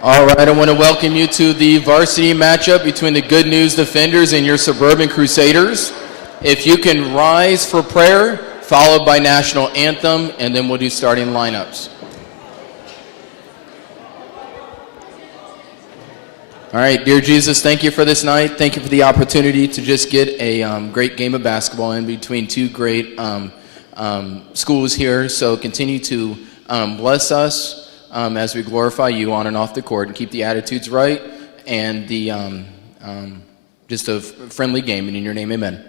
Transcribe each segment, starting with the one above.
All right, I want to welcome you to the varsity matchup between the Good News Defenders and your Suburban Crusaders. If you can rise for prayer, followed by national anthem, and then we'll do starting lineups. All right, dear Jesus, thank you for this night. Thank you for the opportunity to just get a great game of basketball in between two great schools here. So continue to bless us as we glorify you on and off the court and keep the attitudes right and the just a friendly game. And in your name, amen.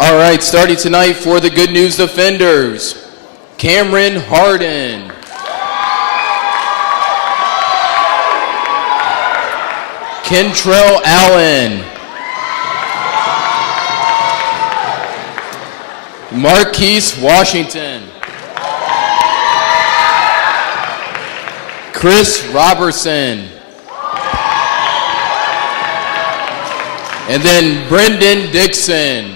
All right, starting tonight for the Good News Defenders, Cameron Harden. Kentrell Allen. Marquise Washington. Chris Robertson. And then Brendan Dixon.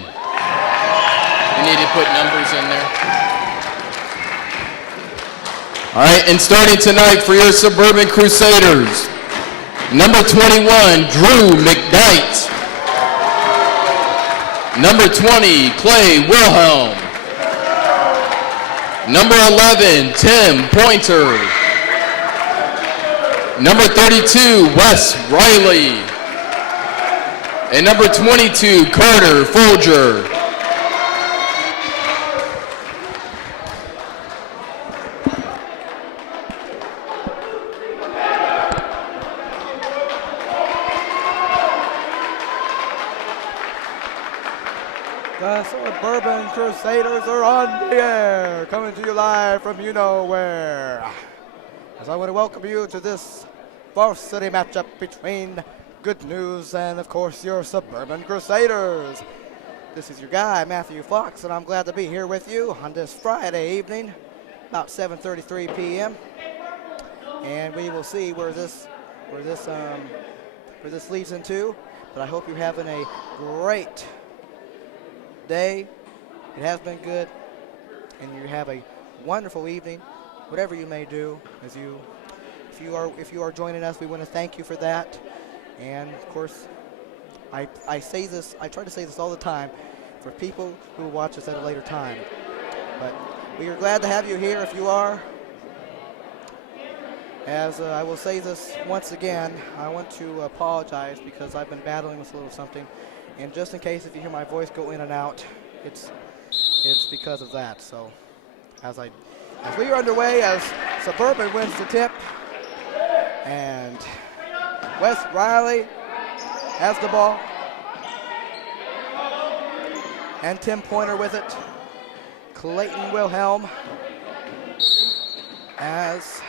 We need to put numbers in there. All right, and starting tonight for your Suburban Crusaders, number 21, Drew McKnight. Number 20, Clay Wilhelm. Number 11, Tim Pointer. Number 32, Wes Riley. And number 22, Carter Folger. The Suburban Crusaders are on the air, coming to you live from you-know-where. As I want to welcome you to this varsity matchup between Good News and, of course, your Suburban Crusaders. This is your guy, Matthew Fox, and I'm glad to be here with you on this Friday evening, about 7:33 p.m. And we will see where this leads into. But I hope you're having a great day. It has been good, and you have a wonderful evening, whatever you may do. If you are joining us, we want to thank you for that. And of course, I try to say this all the time for people who will watch us at a later time. But we are glad to have you here if you are. As I will say this once again, I want to apologize because I've been battling with a little something. And just in case if you hear my voice go in and out, it's because of that. So as we are underway, as Suburban wins the tip, and Wes Riley has the ball, and Tim Pointer with it. Clayton Wilhelm, as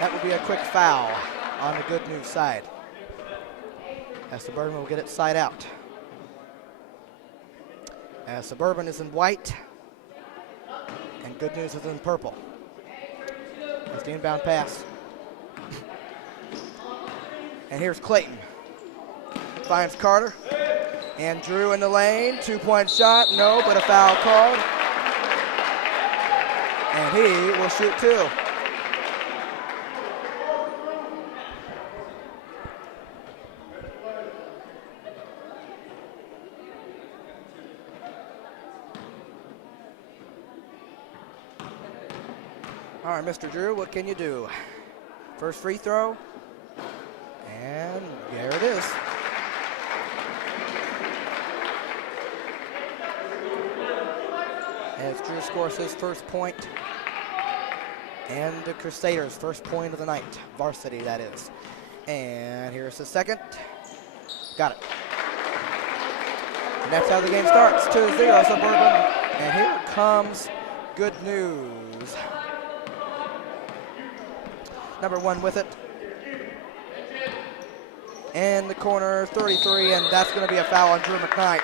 that will be a quick foul on the Good News side, as Suburban will get it side out. As Suburban is in white and Good News is in purple. That's the inbound pass. And here's Clayton. Finds Carter. And Drew in the lane. 2-point shot. No, but a foul called. And he will shoot 2. All right, Mr. Drew, what can you do? First free throw. And there it is. As Drew scores his first point. And the Crusaders' first point of the night. Varsity, that is. And here's the second. Got it. And that's how the game starts. 2-0 Suburban. And here comes good news. Number 1 with it. In the corner, 33, and that's going to be a foul on Drew McKnight.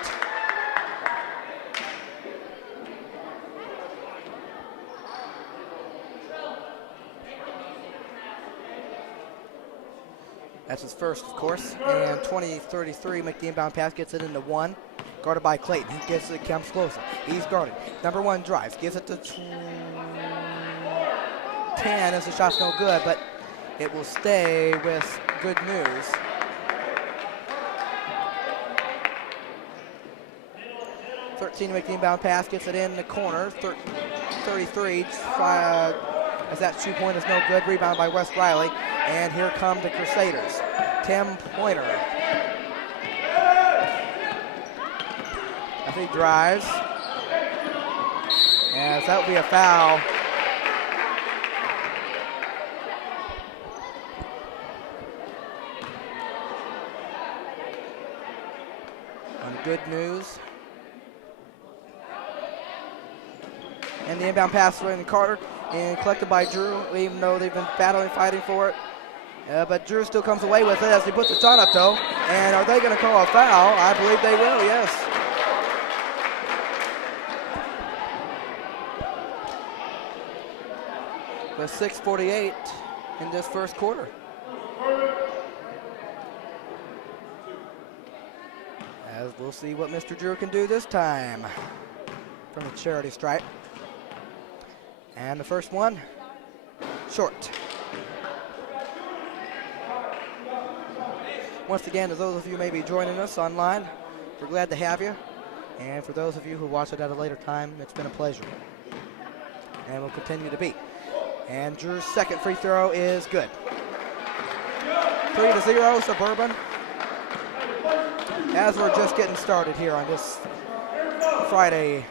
That's his first, of course. And 20-33, make the inbound pass, gets it into 1. Guarded by Clayton. He gets it, comes closer. He's guarded. Number 1 drives, gives it to 10 as the shot's no good, but it will stay with good news. To make the inbound pass, gets it in the corner. 33, as that 2-point is no good. Rebound by Wes Riley. And here come the Crusaders. 10-pointer. As he drives. As that will be a foul. On good news. And the inbound pass in Carter and collected by Drew, even though they've been battling, fighting for it. But Drew still comes away with it as he puts the shot up, though. And are they going to call a foul? I believe they will, yes. With 6:48 in this first quarter. As we'll see what Mr. Drew can do this time from the charity stripe. And the first one, short. Once again, to those of you who may be joining us online, we're glad to have you. And for those of you who watch it at a later time, it's been a pleasure. And will continue to be. And Drew's second free throw is good. 3-0 Suburban. As we're just getting started here on this Friday.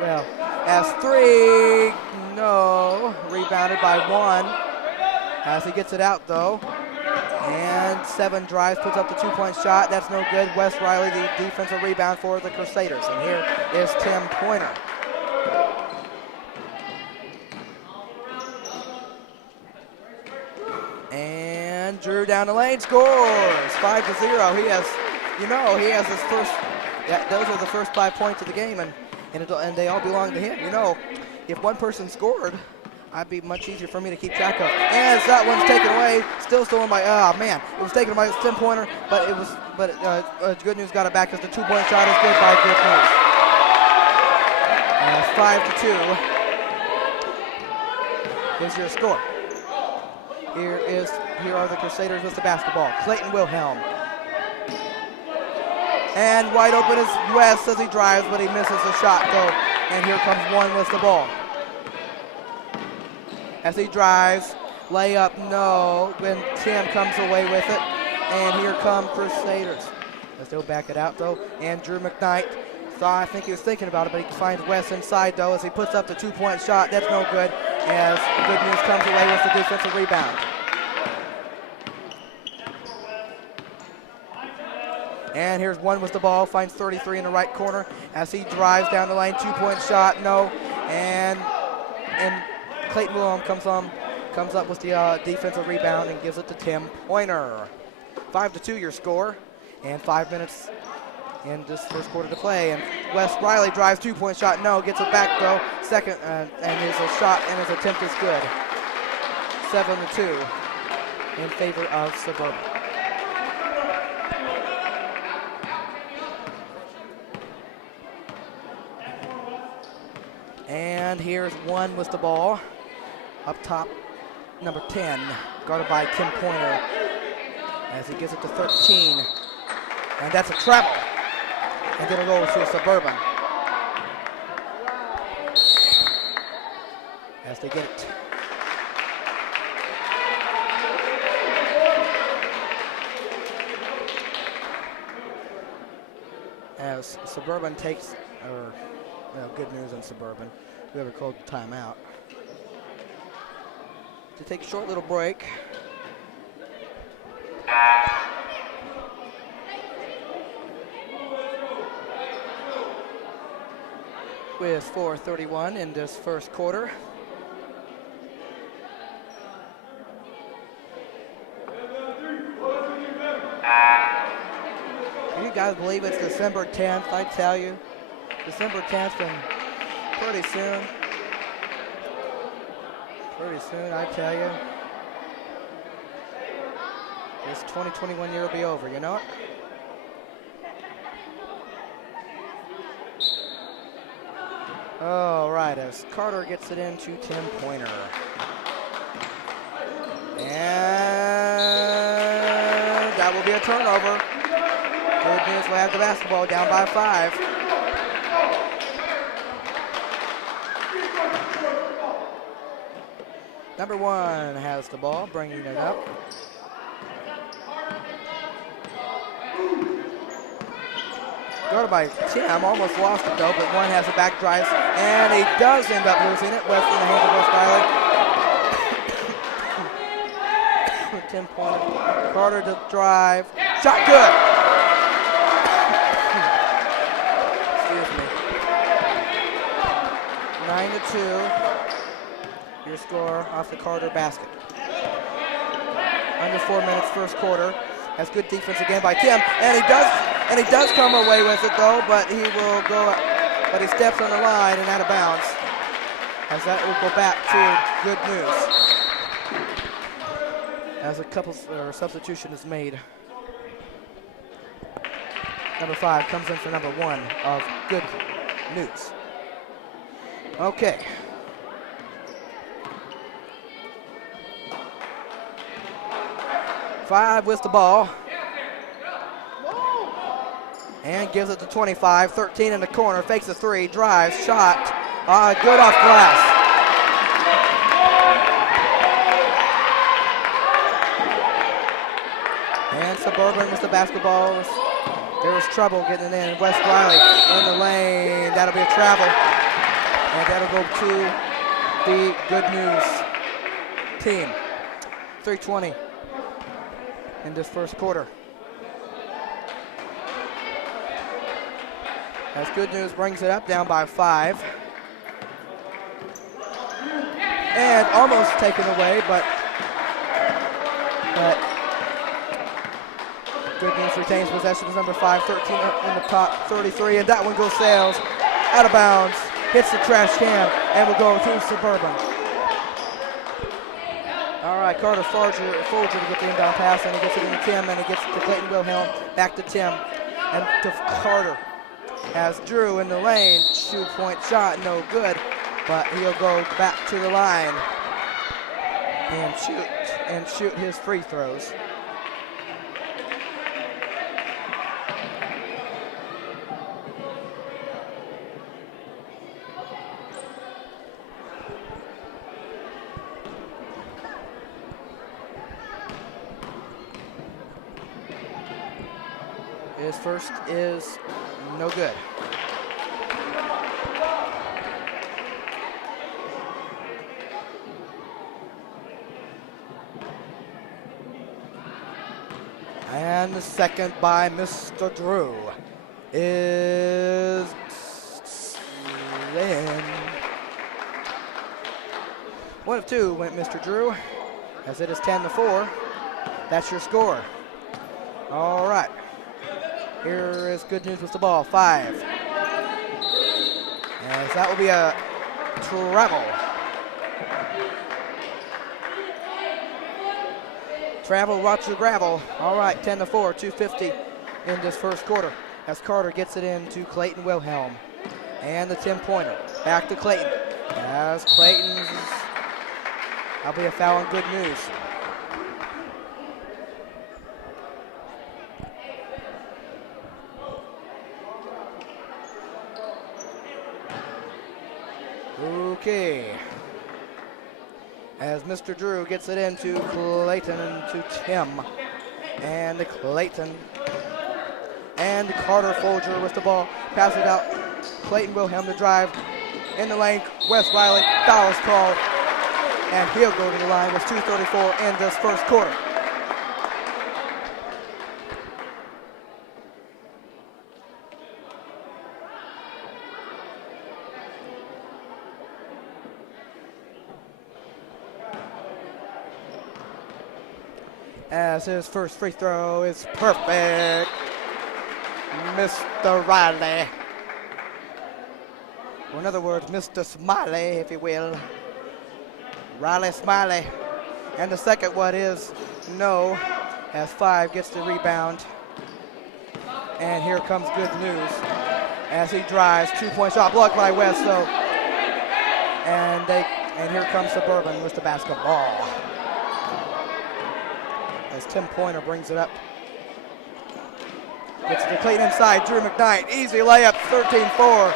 Well, as 3, no, rebounded by 1. As he gets it out, though. And 7 drives, puts up the 2-point shot. That's no good. Wes Riley, the defensive rebound for the Crusaders. And here is Tim Pointer. And Drew down the lane, scores. 5-0. He has his first, those are the first 5 points of the game. And they all belong to him. You know, if one person scored, I'd be much easier for me to keep track of. And that one's taken away. Still stolen by, man, it was taken by a 10-pointer, but good news got it back because the 2-point shot is good by good news. 5-2 is your score. Here are the Crusaders with the basketball. Clayton Wilhelm. And wide open is West as he drives, but he misses the shot, though. And here comes one with the ball. As he drives, layup, no. When Tim comes away with it. And here come Crusaders. As they'll back it out, though. And Drew McKnight. I think he was thinking about it, but he finds West inside, though, as he puts up the 2-point shot. That's no good, as Good News comes away with the defensive rebound. And here's one with the ball, finds 33 in the right corner as he drives down the lane. 2-point shot, no. And Clayton Wilhelm comes up with the defensive rebound and gives it to Tim Pointer. 5-2 your score, and 5 minutes in this first quarter to play. And Wes Riley drives, 2-point shot, no, gets it back though, second, and his shot and his attempt is good. 7-2 in favor of Suburban. And here's one with the ball. Up top, number 10, guarded by Tim Pointer, as he gives it to 13. And that's a travel. And it'll go to Suburban as they get it. As Suburban takes, good news on Suburban, whoever called the timeout. To take a short little break. With 4:31 in this first quarter. Can you guys believe it's December 10th? I tell you, December 10th and pretty soon. Pretty soon, I tell you. This 2021 year will be over, you know it? All right, as Carter gets it into Tim Pointer. And that will be a turnover. Good news, we'll have the basketball down by 5. Number 1 has the ball, bringing it up. Guarded by Tim, almost lost it though, but 1 has a back drive, and he does end up losing it. West in the hands of West Riley. Tim Pointer, Carter to drive, shot good. Excuse me. 9-2. Your score off the Carter basket. Under 4 minutes, first quarter. Has good defense again by Tim, and he does come away with it though, but he will go, but he steps on the line and out of bounds. As that will go back to good news. As a couple substitution is made. Number 5 comes in for number 1 of good news. Okay. Five with the ball. And gives it to 25. 13 in the corner. Fakes a 3. Drives. Shot. Good off glass. And Suburban with the basketball. There was trouble getting it in. West Riley in the lane. That'll be a travel. And that'll go to the good news team. 3:20 in this first quarter. As good news brings it up, down by 5. And almost taken away, but good news retains possession as number 5, 13 in the top, 33, and that one goes sails out of bounds, hits the trash can, and will go to Suburban. All right, Carter Folger to get the inbound pass, and he gets it into Tim, and he gets it to Clayton Wilhelm, back to Tim, and to Carter. As Drew in the lane, 2-point shot, no good, but he'll go back to the line and shoot his free throws. His first is no good. And the second by Mr. Drew is in. 1 of 2 went Mr. Drew, as it is 10-4. That's your score. All right. Here is Good News with the ball. 5. As that will be a travel. Travel, watch the gravel. All right, 10-4, 2:50 in this first quarter. As Carter gets it into Clayton Wilhelm. And the 10-pointer. Back to Clayton. As Clayton's, that'll be a foul and Good News. Okay. As Mr. Drew gets it into Clayton and to Tim. And Clayton. And Carter Folger with the ball. Pass it out. Clayton Wilhelm to drive. In the lane, Wes Riley. Foul is called. And he'll go to the line with 2:34 in this first quarter. As his first free throw is perfect. Mr. Riley. Or in other words, Mr. Smiley, if you will. Riley Smiley. And the second one is no, as 5 gets the rebound. And here comes Good News. As he drives, 2-point shot blocked by West, so. And here comes Suburban with the basketball. As Tim Pointer brings it up. Gets to Clayton inside, Drew McKnight. Easy layup, 13-4.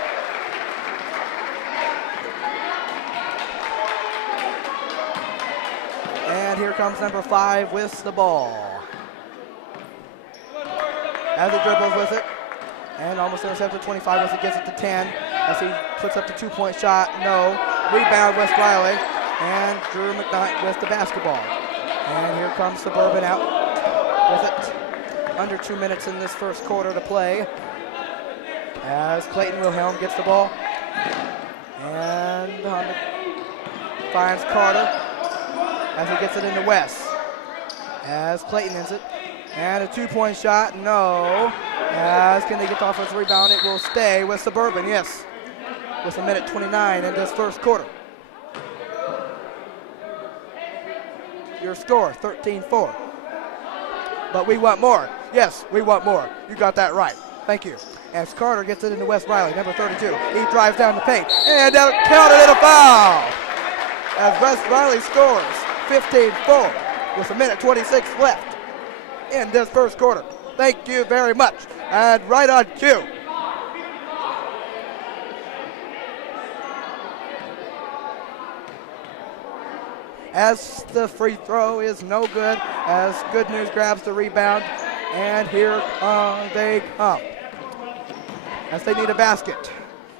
And here comes number 5 with the ball. As he dribbles with it. And almost intercepted 25 as he gets it to 10. As he puts up the 2-point shot, no. Rebound, West Riley. And Drew McKnight with the basketball. And here comes Suburban out with it. Under 2 minutes in this first quarter to play. As Clayton Wilhelm gets the ball. And finds Carter. As he gets it into West. As Clayton ends it. And a 2-point shot, no. As can they get the offensive rebound? It will stay with Suburban, yes. With 1:29 in this first quarter. Your score, 13-4. But we want more. Yes, we want more. You got that right. Thank you. As Carter gets it into West Riley, number 32. He drives down the paint. And that counted in a foul. As West Riley scores, 15-4 with 1:26 left in this first quarter. Thank you very much. And right on cue. As the free throw is no good, as Good News grabs the rebound, and here they come. As they need a basket.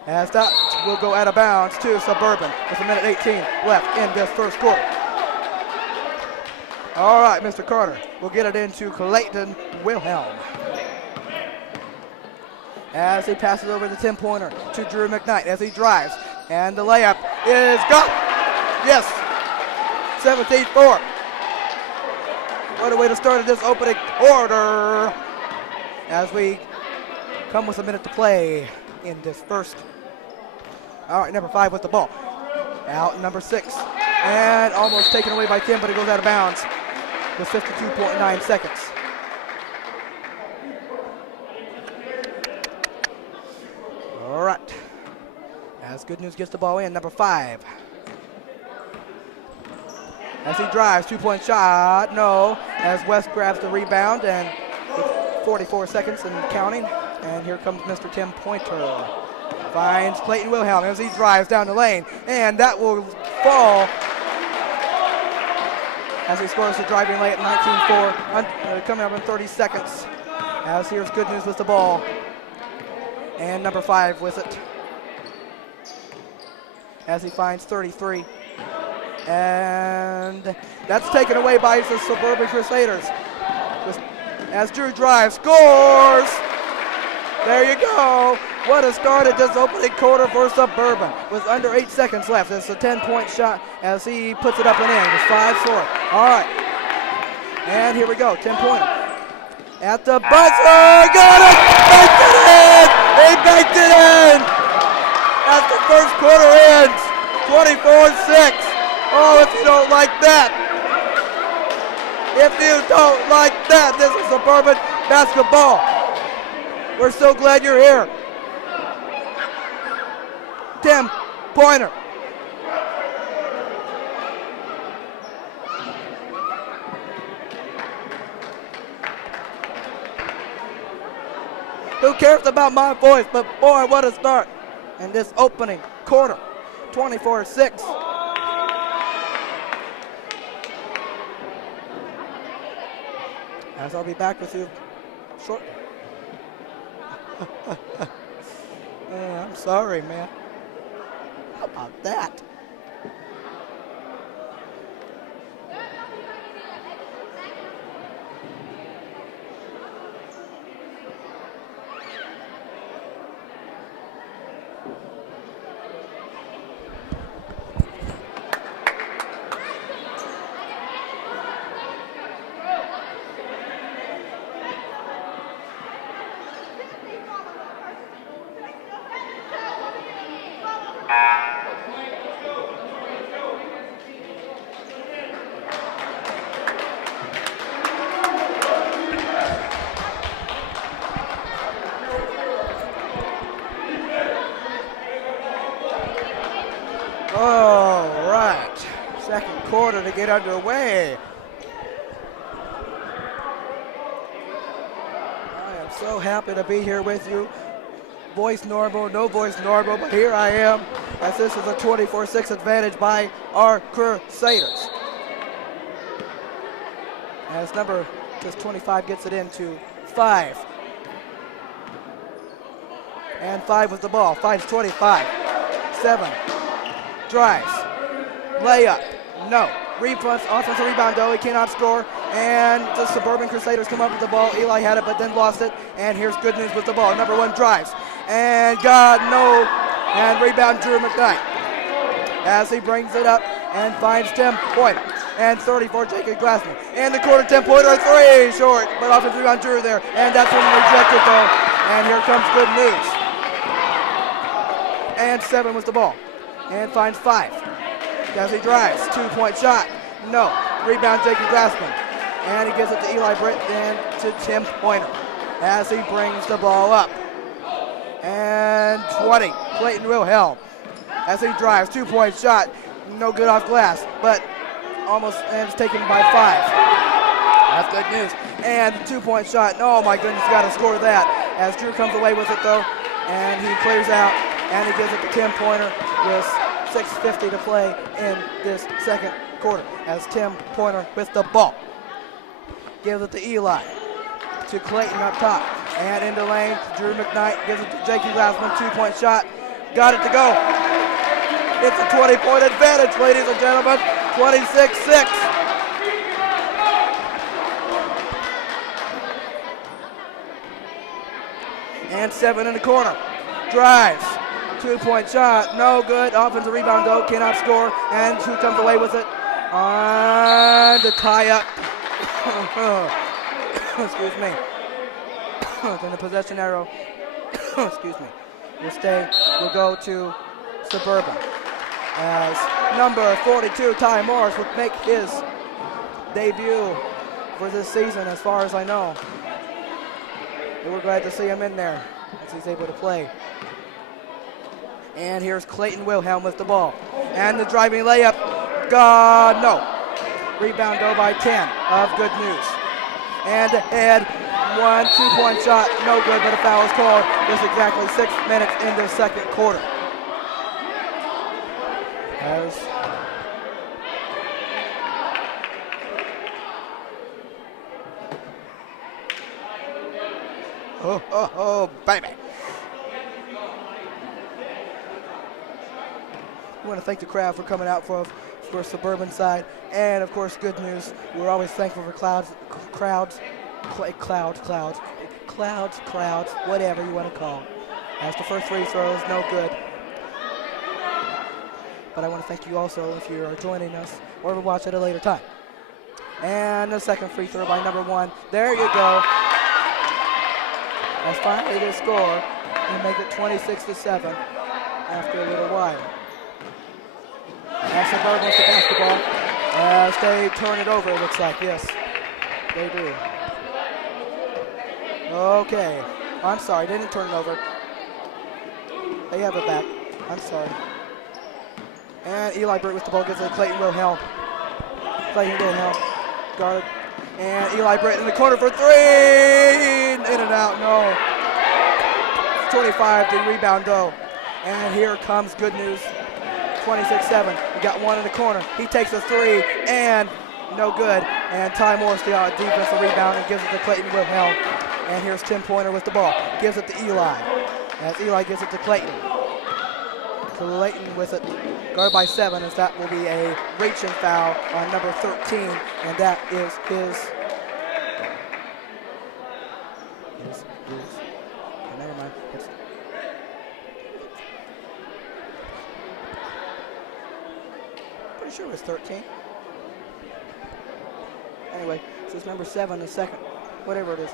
As that will go out of bounds to Suburban with 1:18 left in this first quarter. All right, Mr. Carter will get it into Clayton Wilhelm. As he passes over the 10-pointer to Drew McKnight as he drives, and the layup is gone. Yes. 17-4. What a way to start this opening quarter as we come with a minute to play in this first. All right, number 5 with the ball. Out number 6. And almost taken away by Tim, but it goes out of bounds with 52.9 seconds. All right. As Good News gets the ball in, number 5. As he drives, 2-point shot, no. As West grabs the rebound and with 44 seconds and counting. And here comes Mr. Tim Pointer. Finds Clayton Wilhelm as he drives down the lane. And that will fall as he scores the driving lay at 19-4, coming up in 30 seconds. As here's Good News with the ball. And number 5 with it. As he finds 33. And that's taken away by the Suburban Crusaders. As Drew drives, scores! There you go. What a start at this opening quarter for Suburban with under 8 seconds left. It's a 10-point shot as he puts it up and in. It's 5-4. All right. And here we go, 10-pointer. At the buzzer, got it! 24-6. Oh, if you don't like that. If you don't like that, this is Suburban basketball. We're so glad you're here. Tim Pointer. Who cares about my voice, but boy, what a start in this opening quarter. 24-6. As I'll be back with you shortly. I'm sorry, man. How about that? All right, second quarter to get underway. I am so happy to be here with you. Voice normal, no voice normal, but here I am, as this is a 24-6 advantage by our Crusaders. As number 25 gets it into 5. And 5 with the ball. 5's 25. 7. Drives. Layup. No. Refronts. Offensive rebound, though. He cannot score. And the Suburban Crusaders come up with the ball. Eli had it, but then lost it. And here's good news with the ball. Number 1 drives. And God, no. And rebound, Drew McKnight. As he brings it up and finds Tim Pointer. And 34, Jacob Glassman. And the quarter, Tim Pointer, 3 short. But offensive rebound, Drew there. And that's one rejected, though. And here comes good news. And 7 with the ball. And finds 5. As he drives, 2-point shot. No. Rebound, Jacob Glassman. And he gives it to Eli Britt and to Tim Pointer as he brings the ball up. And 20, Clayton Wilhelm. As he drives, 2-point shot. No good off glass, but almost ends taken by 5. That's good news. And the 2-point shot. Oh my goodness, got to score that. As Drew comes away with it though, and he clears out, and he gives it to Tim Pointer with 6:50 to play in this second quarter. As Tim Pointer with the ball. Gives it to Eli. To Clayton up top. And in the lane, Drew McKnight gives it to Jakey Glassman. 2-point shot. Got it to go. It's a 20-point advantage, ladies and gentlemen. 26-6. And 7 in the corner. Drives. 2-point shot. No good. Offensive rebound, though. Cannot score. And who comes away with it? And the tie up. Excuse me. Then the possession arrow. Excuse me. We'll go to Suburban. As number 42, Ty Morris, would make his debut for this season, as far as I know. And we're glad to see him in there as he's able to play. And here's Clayton Wilhelm with the ball. And the driving layup. God, no. Rebound, though, by 10 of good news. And ahead, 1 2-point shot, no good, but a foul is called. Just exactly 6 minutes in the second quarter. As oh, baby. We want to thank the crowd for coming out for Suburban side, and of course, good news. We're always thankful for crowds, whatever you want to call. As the first free throw is no good. But I want to thank you also if you are joining us or will watch at a later time. And the second free throw by number 1. There you go. As finally they score and make it 26-7 after a little while. As Suburban with the basketball. As they turn it over, it looks like. Yes, they do. Okay. I'm sorry, they didn't turn it over. They have it back. I'm sorry. And Eli Britt with the ball gives it to Clayton Wilhelm. Clayton Wilhelm, guard. And Eli Britt in the corner for three. In and out, no. 25, the rebound though. And here comes good news. 26-7. We got one in the corner. He takes a three and no good. And Ty Morris, the defensive rebound, and gives it to Clayton Wilhelm. And here's Tim Pointer with the ball. Gives it to Eli. As Eli gives it to Clayton. Clayton with it. Guarded by 7, as that will be a reaching foul on number 13. And that is his. Oh, never mind. Pretty sure it was 13. Anyway, this is number 7, the second. Whatever it is.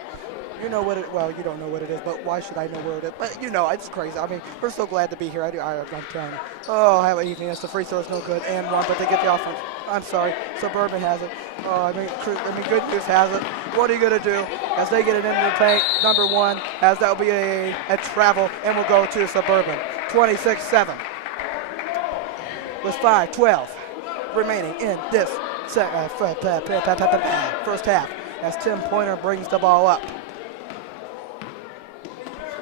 You know what it, well, you don't know what it is, but why should I know where it is? But you know, it's crazy. I mean, we're so glad to be here. I'm telling you. Oh, have an evening. It's the free throw's no good. And one, but they get the offense. I'm sorry. Suburban has it. Oh, I mean, good news has it. What are you going to do? As they get it into the paint, number 1, as that will be a travel, and we'll go to Suburban. 26-7. With 5:12 remaining in this first half. As Tim Pointer brings the ball up.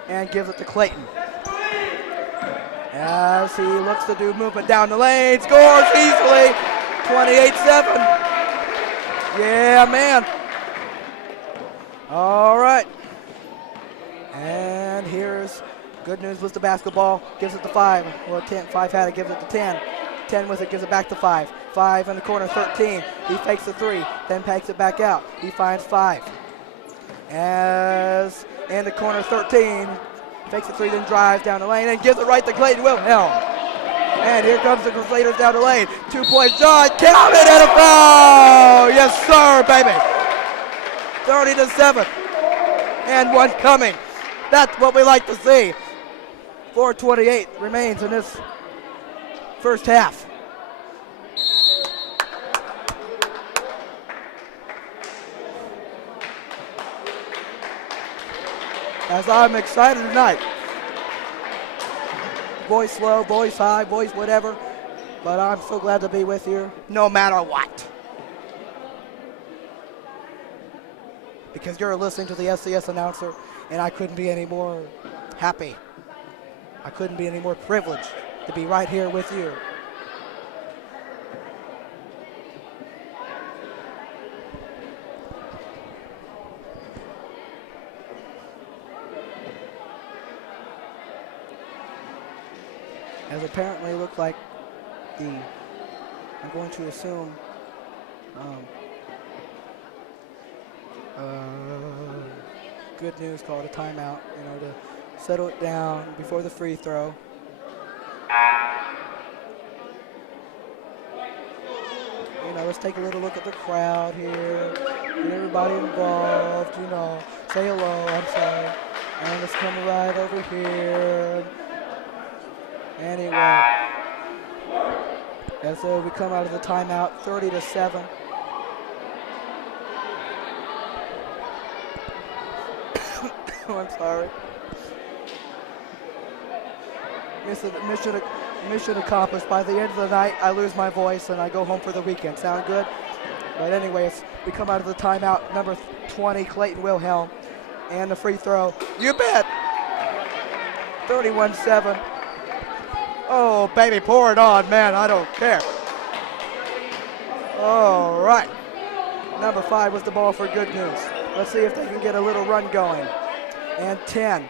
And gives it to Clayton. As he looks to do movement down the lane, scores easily, 28-7. Yeah, man. All right. And here's good news with the basketball, gives it to 5. Well, 10, 5 had it, gives it to 10. 10 with it, gives it back to 5. 5 in the corner, 13. He fakes the 3, then takes it back out. He finds 5. As in the corner, 13. Fakes the 3, then drives down the lane and gives it right to Clayton Wilhelm. And here comes the Crusaders down the lane. 2-point shot, count it, and a foul! Yes, sir, baby. 30-7. And one coming. That's what we like to see. 4:28 remains in this first half. As I'm excited tonight. Voice low, voice high, voice whatever. But I'm so glad to be with you, no matter what. Because you're listening to the SCS announcer, and I couldn't be any more happy. I couldn't be any more privileged to be right here with you. As apparently looked like I'm going to assume good news called a timeout, to settle it down before the free throw. Let's take a little look at the crowd here, get everybody involved, say hello, I'm sorry. And let's come right over here. Anyway, as we come out of the timeout, 30-7. I'm sorry. Mission accomplished. By the end of the night, I lose my voice and I go home for the weekend. Sound good? But anyways, we come out of the timeout, number 20, Clayton Wilhelm, and the free throw. You bet. 31-7. Oh, baby, pour it on, man. I don't care. All right. Number 5 with the ball for good news. Let's see if they can get a little run going. And 10.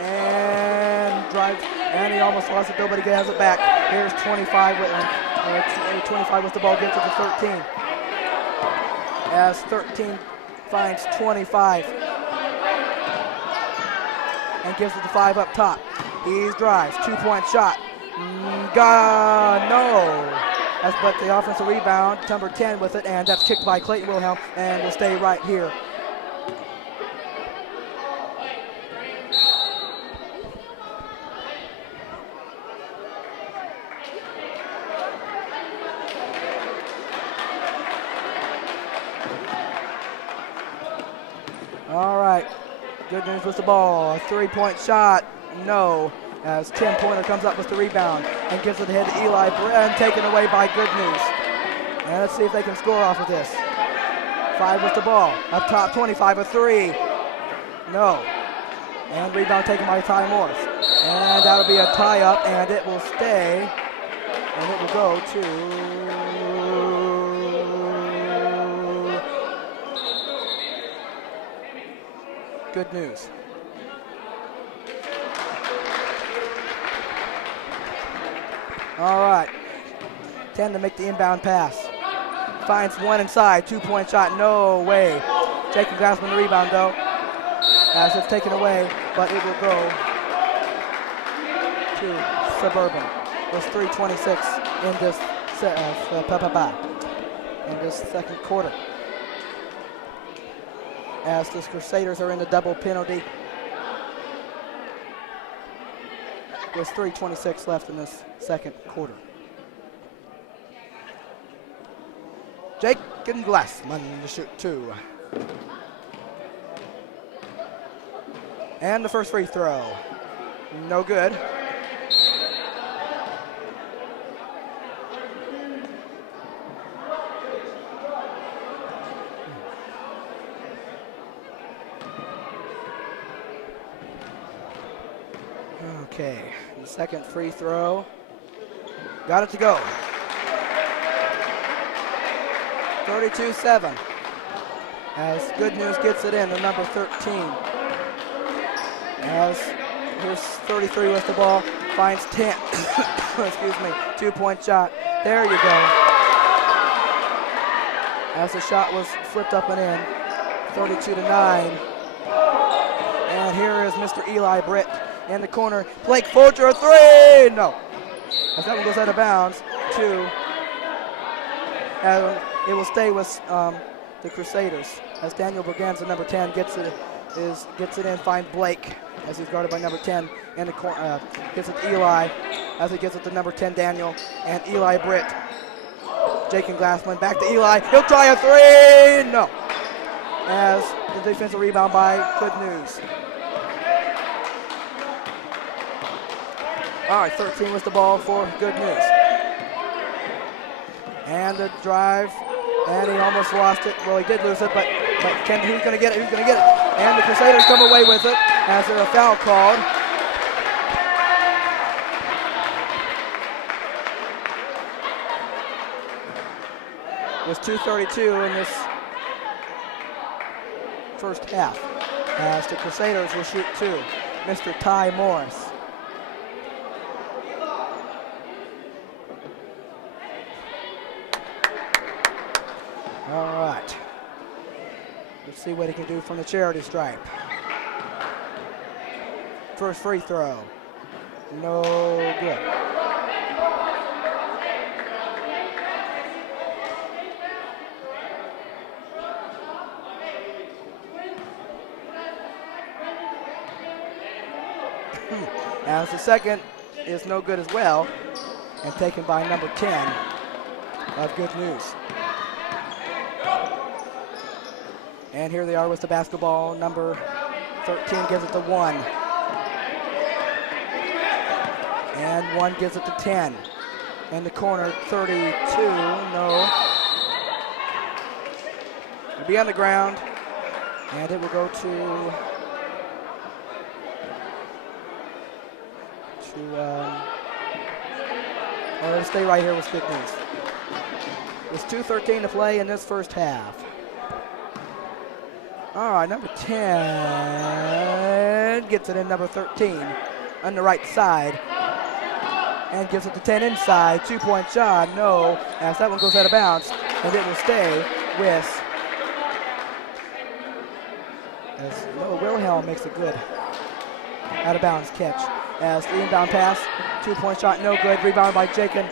And drives. And he almost lost it, though, but he has it back. Here's 25 with the ball, gets it to 13. As 13 finds 25. And gives it to 5 up top. He drives, 2-point shot. No. But the offensive rebound, number 10 with it, and that's kicked by Clayton Wilhelm, and will stay right here. Good News with the ball. A three-point shot. No. As Tim Pointer comes up with the rebound and gives it ahead to Eli Brett, taken away by Good News. And let's see if they can score off of this. 5 with the ball. Up top, 25, a three. No. And rebound taken by Ty Morris. And that'll be a tie-up, and it will stay. And it will go to Good News. All right. 10 to make the inbound pass. Finds one inside. 2-point shot. No way. Jacob Glassman the rebound, though. As it's taken away, but it will go to Suburban. There's 3:26 in this second quarter. As the Crusaders are in the double penalty. There's 3:26 left in this second quarter. Jake Glassman to shoot 2. And the first free throw. No good. Okay, the second free throw. Got it to go. 32-7. As Good News gets it in, the number 13. As here's 33 with the ball, finds 10. Excuse me, 2-point shot. There you go. As the shot was flipped up and in, 32-9. And here is Mr. Eli Britt in the corner. Blake Folger, a three! No. As that one goes out of bounds, 2. It will stay with the Crusaders. As Daniel Berganza, number 10, gets it in, finds Blake as he's guarded by number 10 in the corner. Gets it to Eli as he gets it to number 10, Daniel, and Eli Britt. Jacob Glassman back to Eli. He'll try a three! No. As the defensive rebound by Good News. All right, 13 was the ball for Good News. And the drive, and he almost lost it. Well, he did lose it, but who's going to get it? Who's going to get it? And the Crusaders come away with it as there's a foul called. There's 2:32 in this first half as the Crusaders will shoot 2. Mr. Ty Morris. All right. Let's see what he can do from the charity stripe. First free throw. No good. As the second is no good as well, and taken by number 10 of Good News. And here they are with the basketball. Number 13 gives it to 1. And 1 gives it to 10. In the corner, 32, no. It'll be on the ground, and it will go to it'll stay right here with Good News. It's 2:13 to play in this first half. All right, number 10 gets it in, number 13 on the right side, and gives it to 10 inside. 2-point shot, no, as that one goes out of bounds, and it will stay with, as Noah Wilhelm makes a good out of bounds catch. As the inbound pass, 2-point shot, no good, rebound by Jacob,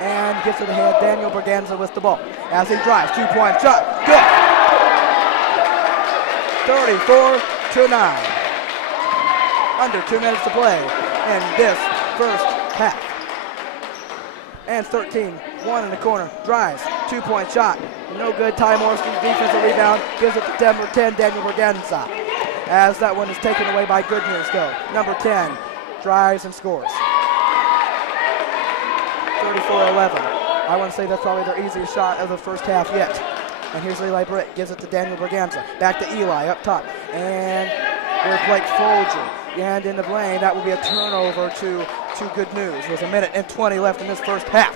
and gets it ahead. Daniel Berganza with the ball. As he drives, 2-point shot, good. 34-9. Under 2 minutes to play in this first half. And 13, 1 in the corner, drives, 2-point shot, no good. Ty Morris, defensive rebound, gives it to number 10, Daniel Berganza. as that one is taken away by Good News, though. Number 10 drives and scores. 34-11. I want to say that's probably their easiest shot of the first half yet. And here's Eli Britt, gives it to Daniel Berganza. Back to Eli up top. And there's Blake Folger. And in the lane, that will be a turnover to Good News. There's a minute and 20 left in this first half.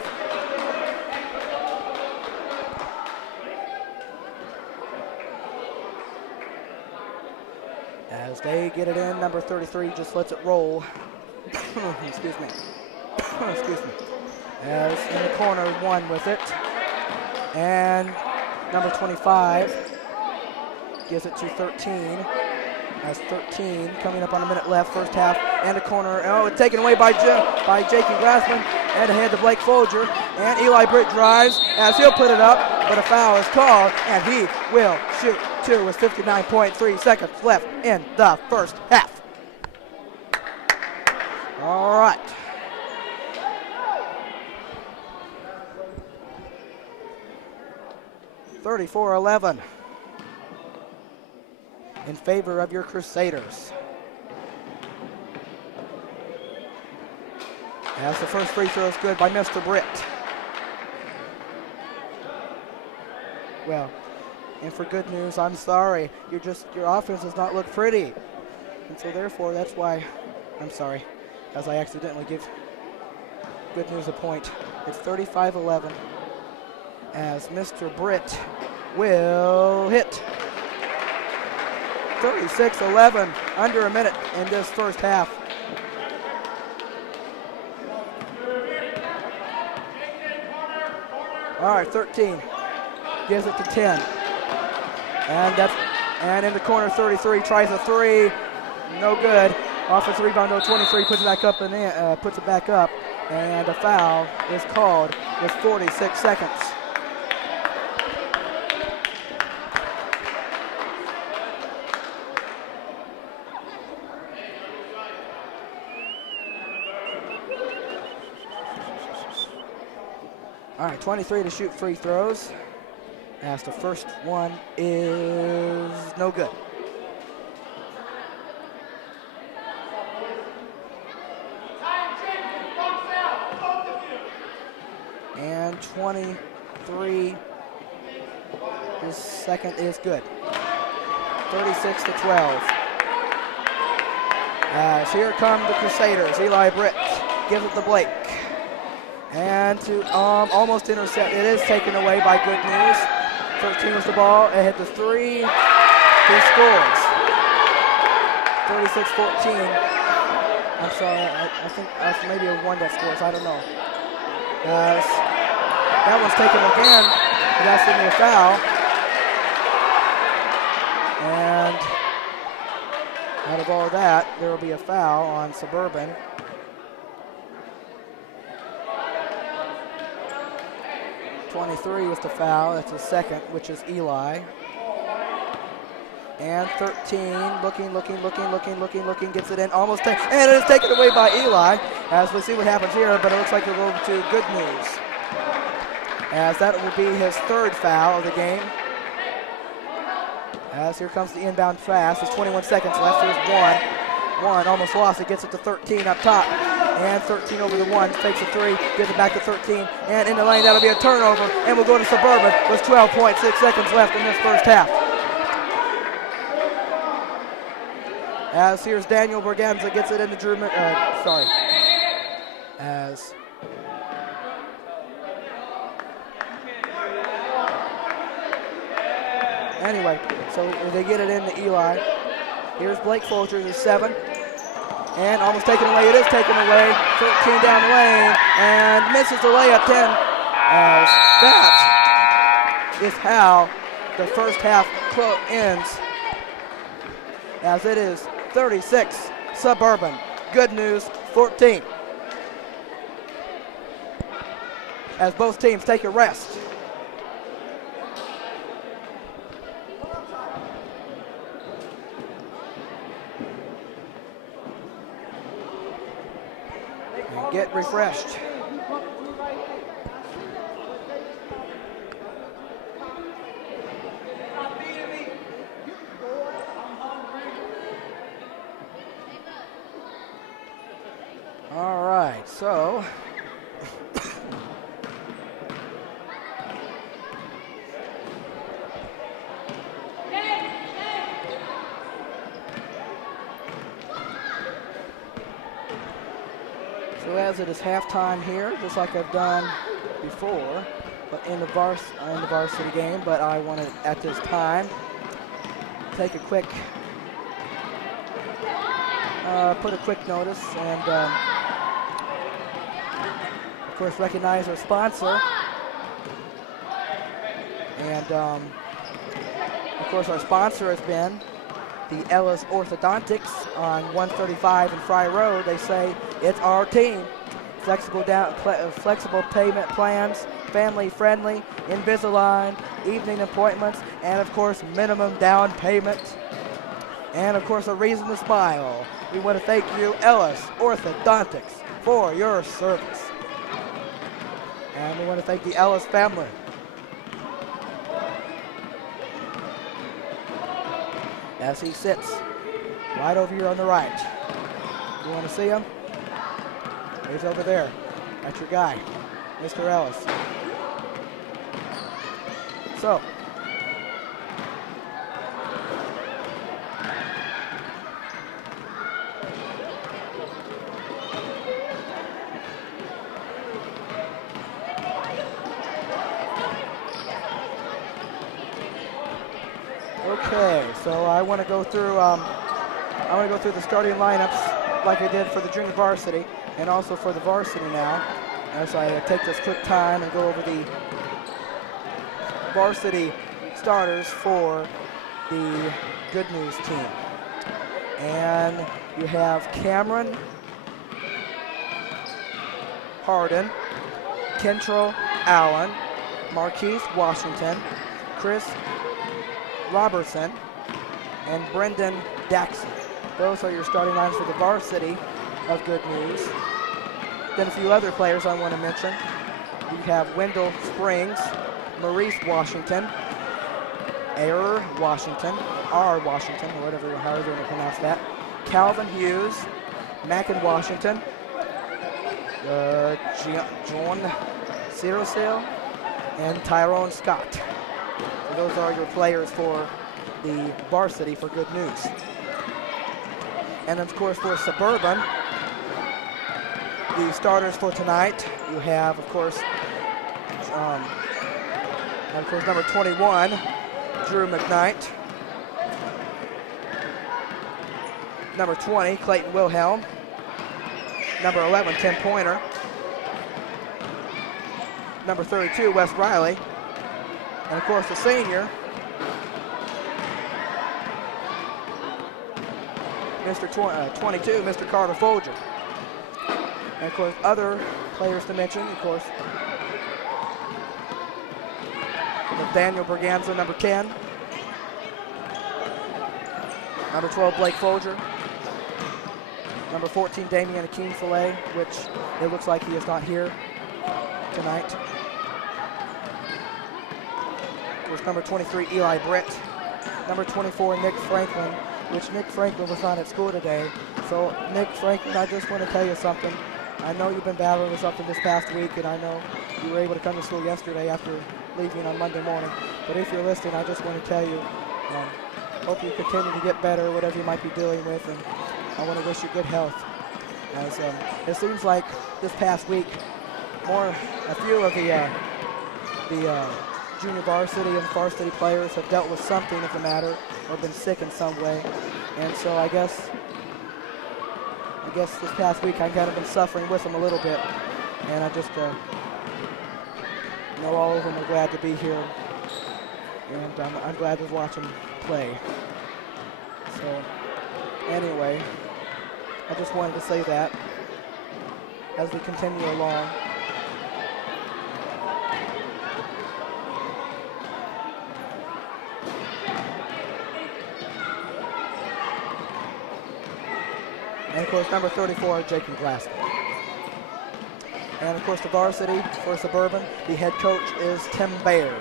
As they get it in, number 33 just lets it roll. Excuse me. Excuse me. As in the corner, one with it. And number 25 gives it to 13. As 13 coming up on a minute left, first half, and a corner. Oh, it's taken away by Jake and Glassman, and ahead to Blake Folger. And Eli Britt drives as he'll put it up, but a foul is called, and he will shoot two with 59.3 seconds left in the first half. All right. (34-11) in favor of your Crusaders. As the first free throw is good by Mr. Britt. Well, and for Good News, I'm sorry. Your offense does not look pretty. And so therefore, that's why I'm sorry, as I accidentally give Good News a point. It's 35-11 as Mr. Britt will hit. 36-11, under a minute in this first half. All right, 13 gives it to 10. And in the corner, 33 tries a three, no good. Offensive rebound, though, 23 puts it back up and puts it back up, and a foul is called with 46 seconds. All right, 23 to shoot free throws, as the first one is no good. And 23, this second is good. 36-12. As here come the Crusaders. Eli Britt gives it to Blake. And to almost intercept. It is taken away by Good News. 13 is the ball. It hit the three. He scores. 36-14. I'm sorry. I think that's maybe a one that scores. I don't know. That one's taken again. That's going to be a foul. And out of all that, there will be a foul on Suburban. .23 with the foul. That's his second, which is Eli. And 13, looking, gets it in, almost, and it is taken away by Eli. As we see what happens here, but it looks like it'll go to Good News, as that will be his third foul of the game. As here comes the inbound pass. There's 21 seconds left. There's one almost lost it, gets it to 13 up top. And 13 over the one, takes a three, gives it back to 13, and in the lane, that'll be a turnover, and we'll go to Suburban with 12.6 seconds left in this first half. As here's Daniel Berganza, gets it into Drew, as anyway, so they get it into Eli. Here's Blake Folger, there's 7. And almost taken away. It is taken away. 13 down the lane and misses the layup. 10. As that is how the first half ends. As it is 36 Suburban. Good News 14. As both teams take a rest. Get refreshed. All right, so as it is halftime here, just like I've done before, but in the varsity game, but I want to at this time take a quick put a quick notice and of course recognize our sponsor, and of course our sponsor has been the Ellis Orthodontics on 135 and Fry Road. They say it's our team. Flexible payment plans, family friendly, Invisalign, evening appointments, and of course minimum down payment, and of course a reason to smile. We want to thank you, Ellis Orthodontics, for your service. And we want to thank the Ellis family. As he sits right over here on the right. You want to see him? He's over there. That's your guy, Mr. Ellis. So, okay, so I want to go through the starting lineups like I did for the junior varsity and also for the varsity now. As I take this quick time and go over the varsity starters for the Good News team. And you have Cameron Harden, Kentrell Allen, Marquise Washington, Chris Robertson, and Brendan Daxon. Those are your starting lines for the varsity of Good News. Then a few other players I want to mention. You have Wendell Springs, Maurice Washington, R. Washington, or whatever, however you want to pronounce that, Calvin Hughes, Mackin Washington, John Cyril, and Tyrone Scott. So those are your players for the varsity for Good News. And of course for Suburban, the starters for tonight, you have of course number 21, Drew McKnight. Number 20, Clayton Wilhelm. Number 11, Tim Pointer. Number 32, Wes Riley. And of course the senior, Mr. 22, Mr. Carter Folger. And of course other players to mention, of course, Daniel Berganza, number 10. Number 12, Blake Folger. Number 14, Damian Akeem Fillet, which it looks like he is not here tonight. Of course, number 23, Eli Britt. Number 24, Nick Franklin, which Nick Franklin was not at school today. So, Nick Franklin, I just want to tell you something. I know you've been battling with something this past week, and I know you were able to come to school yesterday after leaving on Monday morning. But if you're listening, I just want to tell you, hope you continue to get better, whatever you might be dealing with, and I want to wish you good health. As it seems like this past week, a few of the junior varsity and varsity players have dealt with something of the matter or been sick in some way, and so I guess this past week I've kind of been suffering with them a little bit, and I just know all of them are glad to be here, and I'm glad to watch them play. So anyway, I just wanted to say that as we continue along. And of course, number 34, Jacob Glasgow. And of course, the varsity for Suburban, the head coach is Tim Baird.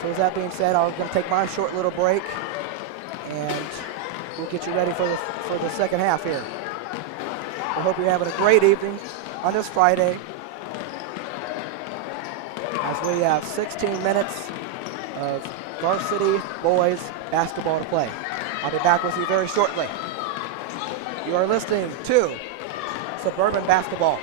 So with that being said, I'm going to take my short little break, and we'll get you ready for the second half here. We hope you're having a great evening on this Friday as we have 16 minutes of varsity boys basketball to play. I'll be back with you very shortly. You are listening to Suburban Basketball.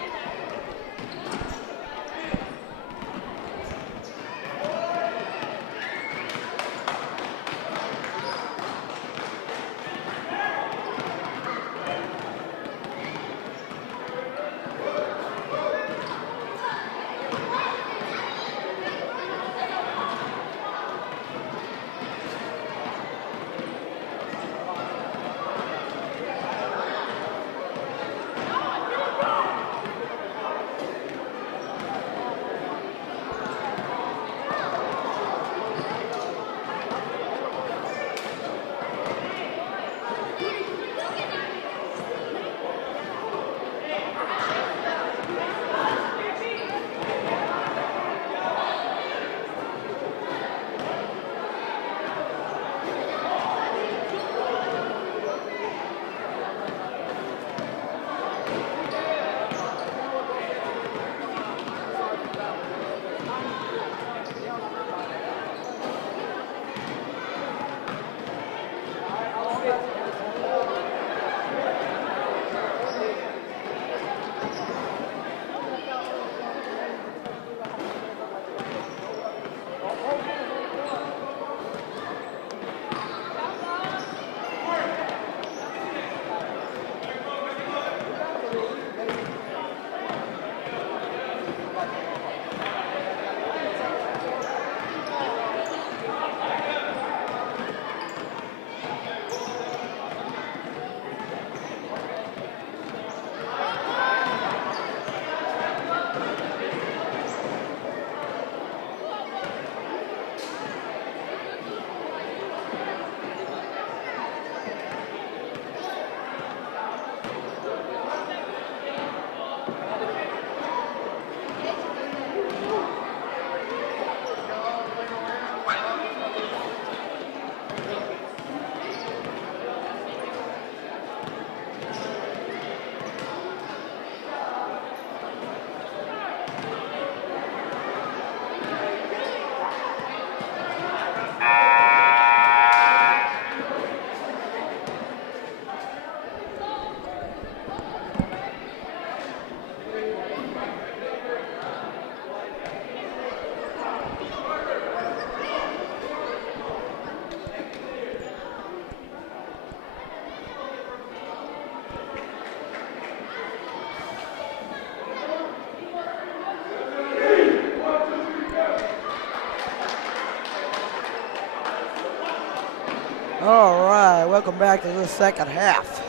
All right, welcome back to the second half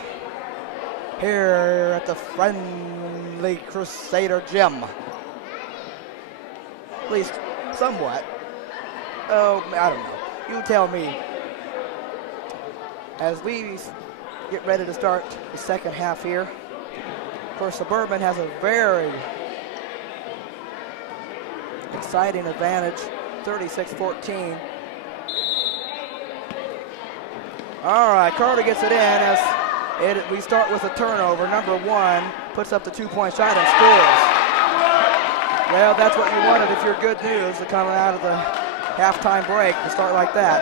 here at the Friendly Crusader Gym. At least somewhat. Oh, I don't know. You tell me. As we get ready to start the second half here, of course, Suburban has a very exciting advantage, 36-14. All right, Carter gets it in as we start with a turnover. Number 1 puts up the 2-point shot and scores. Well, that's what you wanted if you're good news to coming out of the halftime break to start like that.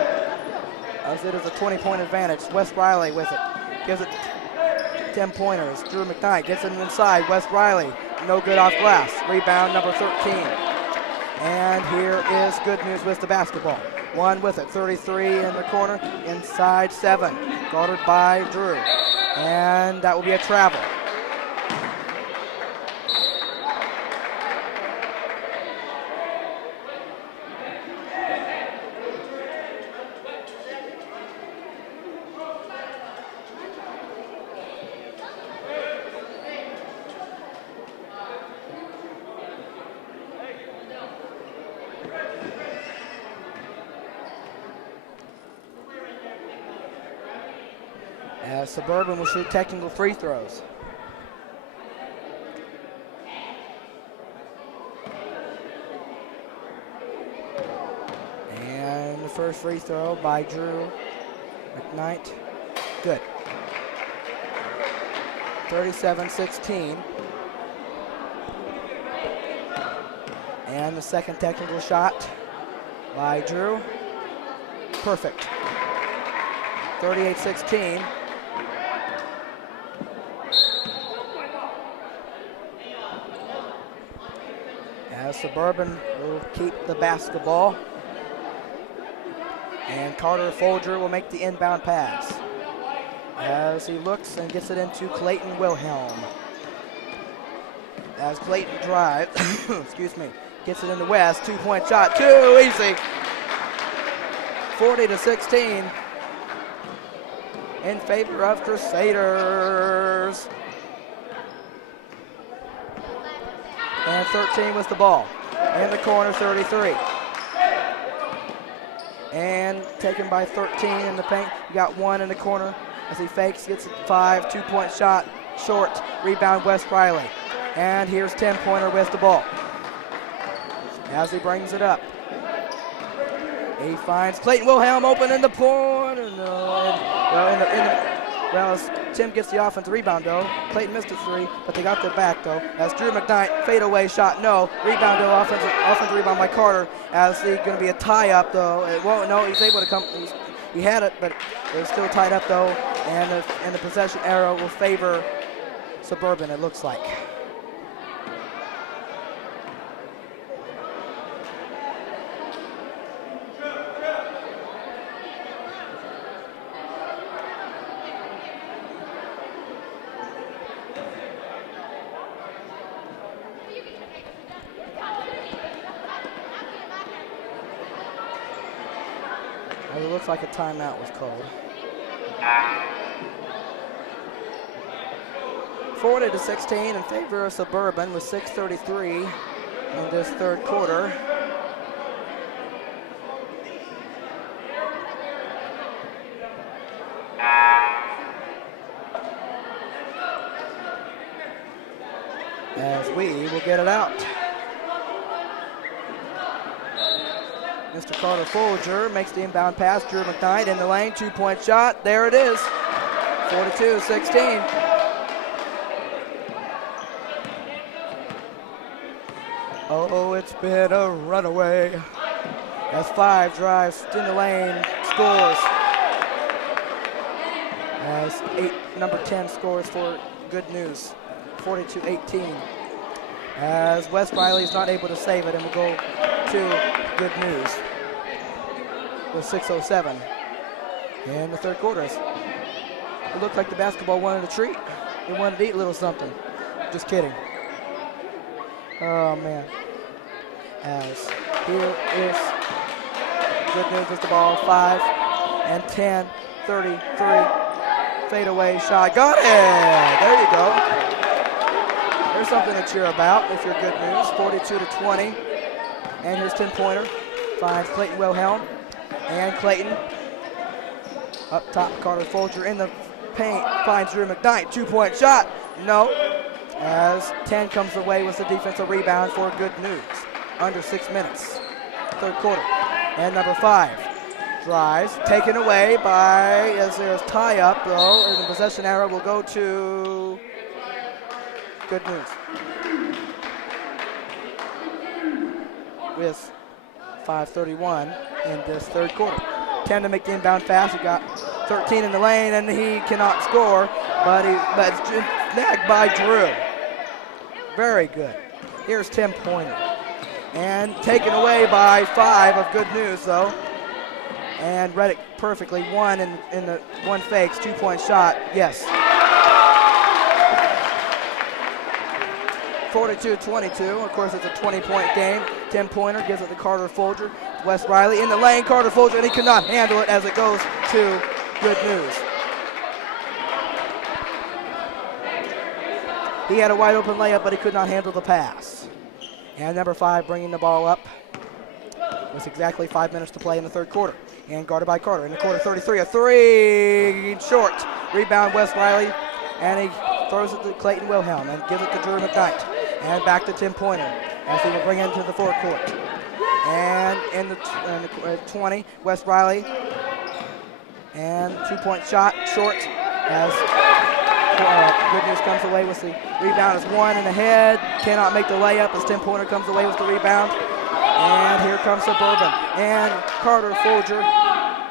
As it is a 20-point advantage. West Riley with it. Gives it 10 pointers. Drew McKnight gets it inside. West Riley, no good off glass. Rebound number 13. And here is good news with the basketball. 1 with it, 33 in the corner, inside 7, guarded by Drew. And that will be a travel. As Suburban will shoot technical free throws. And the first free throw by Drew McKnight. Good. 37-16. And the second technical shot by Drew. Perfect. 38-16. As Suburban will keep the basketball. And Carter Folger will make the inbound pass. As he looks and gets it into Clayton Wilhelm. As Clayton drives, excuse me, gets it in the West, 2-point shot, too easy. 40-16 in favor of Crusaders. And 13 was the ball. In the corner, 33. And taken by 13 in the paint. You got 1 in the corner as he fakes, gets it 5, 2-point shot, short, rebound West Riley. And here's 10-pointer with the ball. As he brings it up. He finds Clayton Wilhelm open in the corner. Well, as Tim gets the offensive rebound, though. Clayton missed a 3, but they got their back, though. As Drew McKnight, fadeaway shot, no. Rebound, though, offensive rebound by Carter. As he's going to be a tie-up, though. It won't, no, he's able to come. He had it, but it was still tied up, though. And the possession arrow will favor Suburban, it looks like. It looks like a timeout was called. 40-16 in favor of Suburban with 6:33 in this third quarter. As we will get it out. Mr. Carter Folger makes the inbound pass. Drew McKnight in the lane, 2-point shot. There it is. 42-16. Oh, it's been a runaway. As 5 drives in the lane, scores. As number 10 scores for Good News. 42-18. As West Riley is not able to save it and will go to Good News with 6:07 in the third quarter. It looked like the basketball wanted a treat. It wanted to eat a little something. Just kidding. Oh, man. As here is Good News with the ball. 5 and 10, 33. Fadeaway shot. Got it! There you go. There's something to cheer about if you're Good News. 42-20. And here's 10-pointer. Finds Clayton Wilhelm. And Clayton up top. Carter Folger in the paint. Finds Drew McKnight. 2-point shot. No. As 10 comes away with the defensive rebound for Good News. Under 6 minutes. Third quarter. And number 5 drives. Taken away by, as there's tie up though, and the possession arrow will go to Good News. With 5:31 in this third quarter. 10 to make the inbound pass. He got 13 in the lane, and he cannot score, but it's snagged by Drew. Very good. Here's 10-pointer. And taken away by 5 of Good News, though. And read it perfectly. 1 in the 1 fakes, 2-point shot. Yes. 42-22. Of course, it's a 20-point game. 10-pointer gives it to Carter Folger. West Riley in the lane. Carter Folger, and he cannot handle it as it goes to Good News. He had a wide open layup, but he could not handle the pass. And number 5 bringing the ball up with exactly 5 minutes to play in the third quarter. And guarded by Carter in the quarter 33. A 3 short. Rebound West Riley. And he throws it to Clayton Wilhelm and gives it to Drew McKnight. And back to 10-pointer as he will bring it into the forecourt. And in the 20, West Riley And 2-point shot short as Good News comes away with the rebound. Is one in the head. Cannot make the layup as 10-pointer comes away with the rebound. And here comes Suburban. And Carter Folger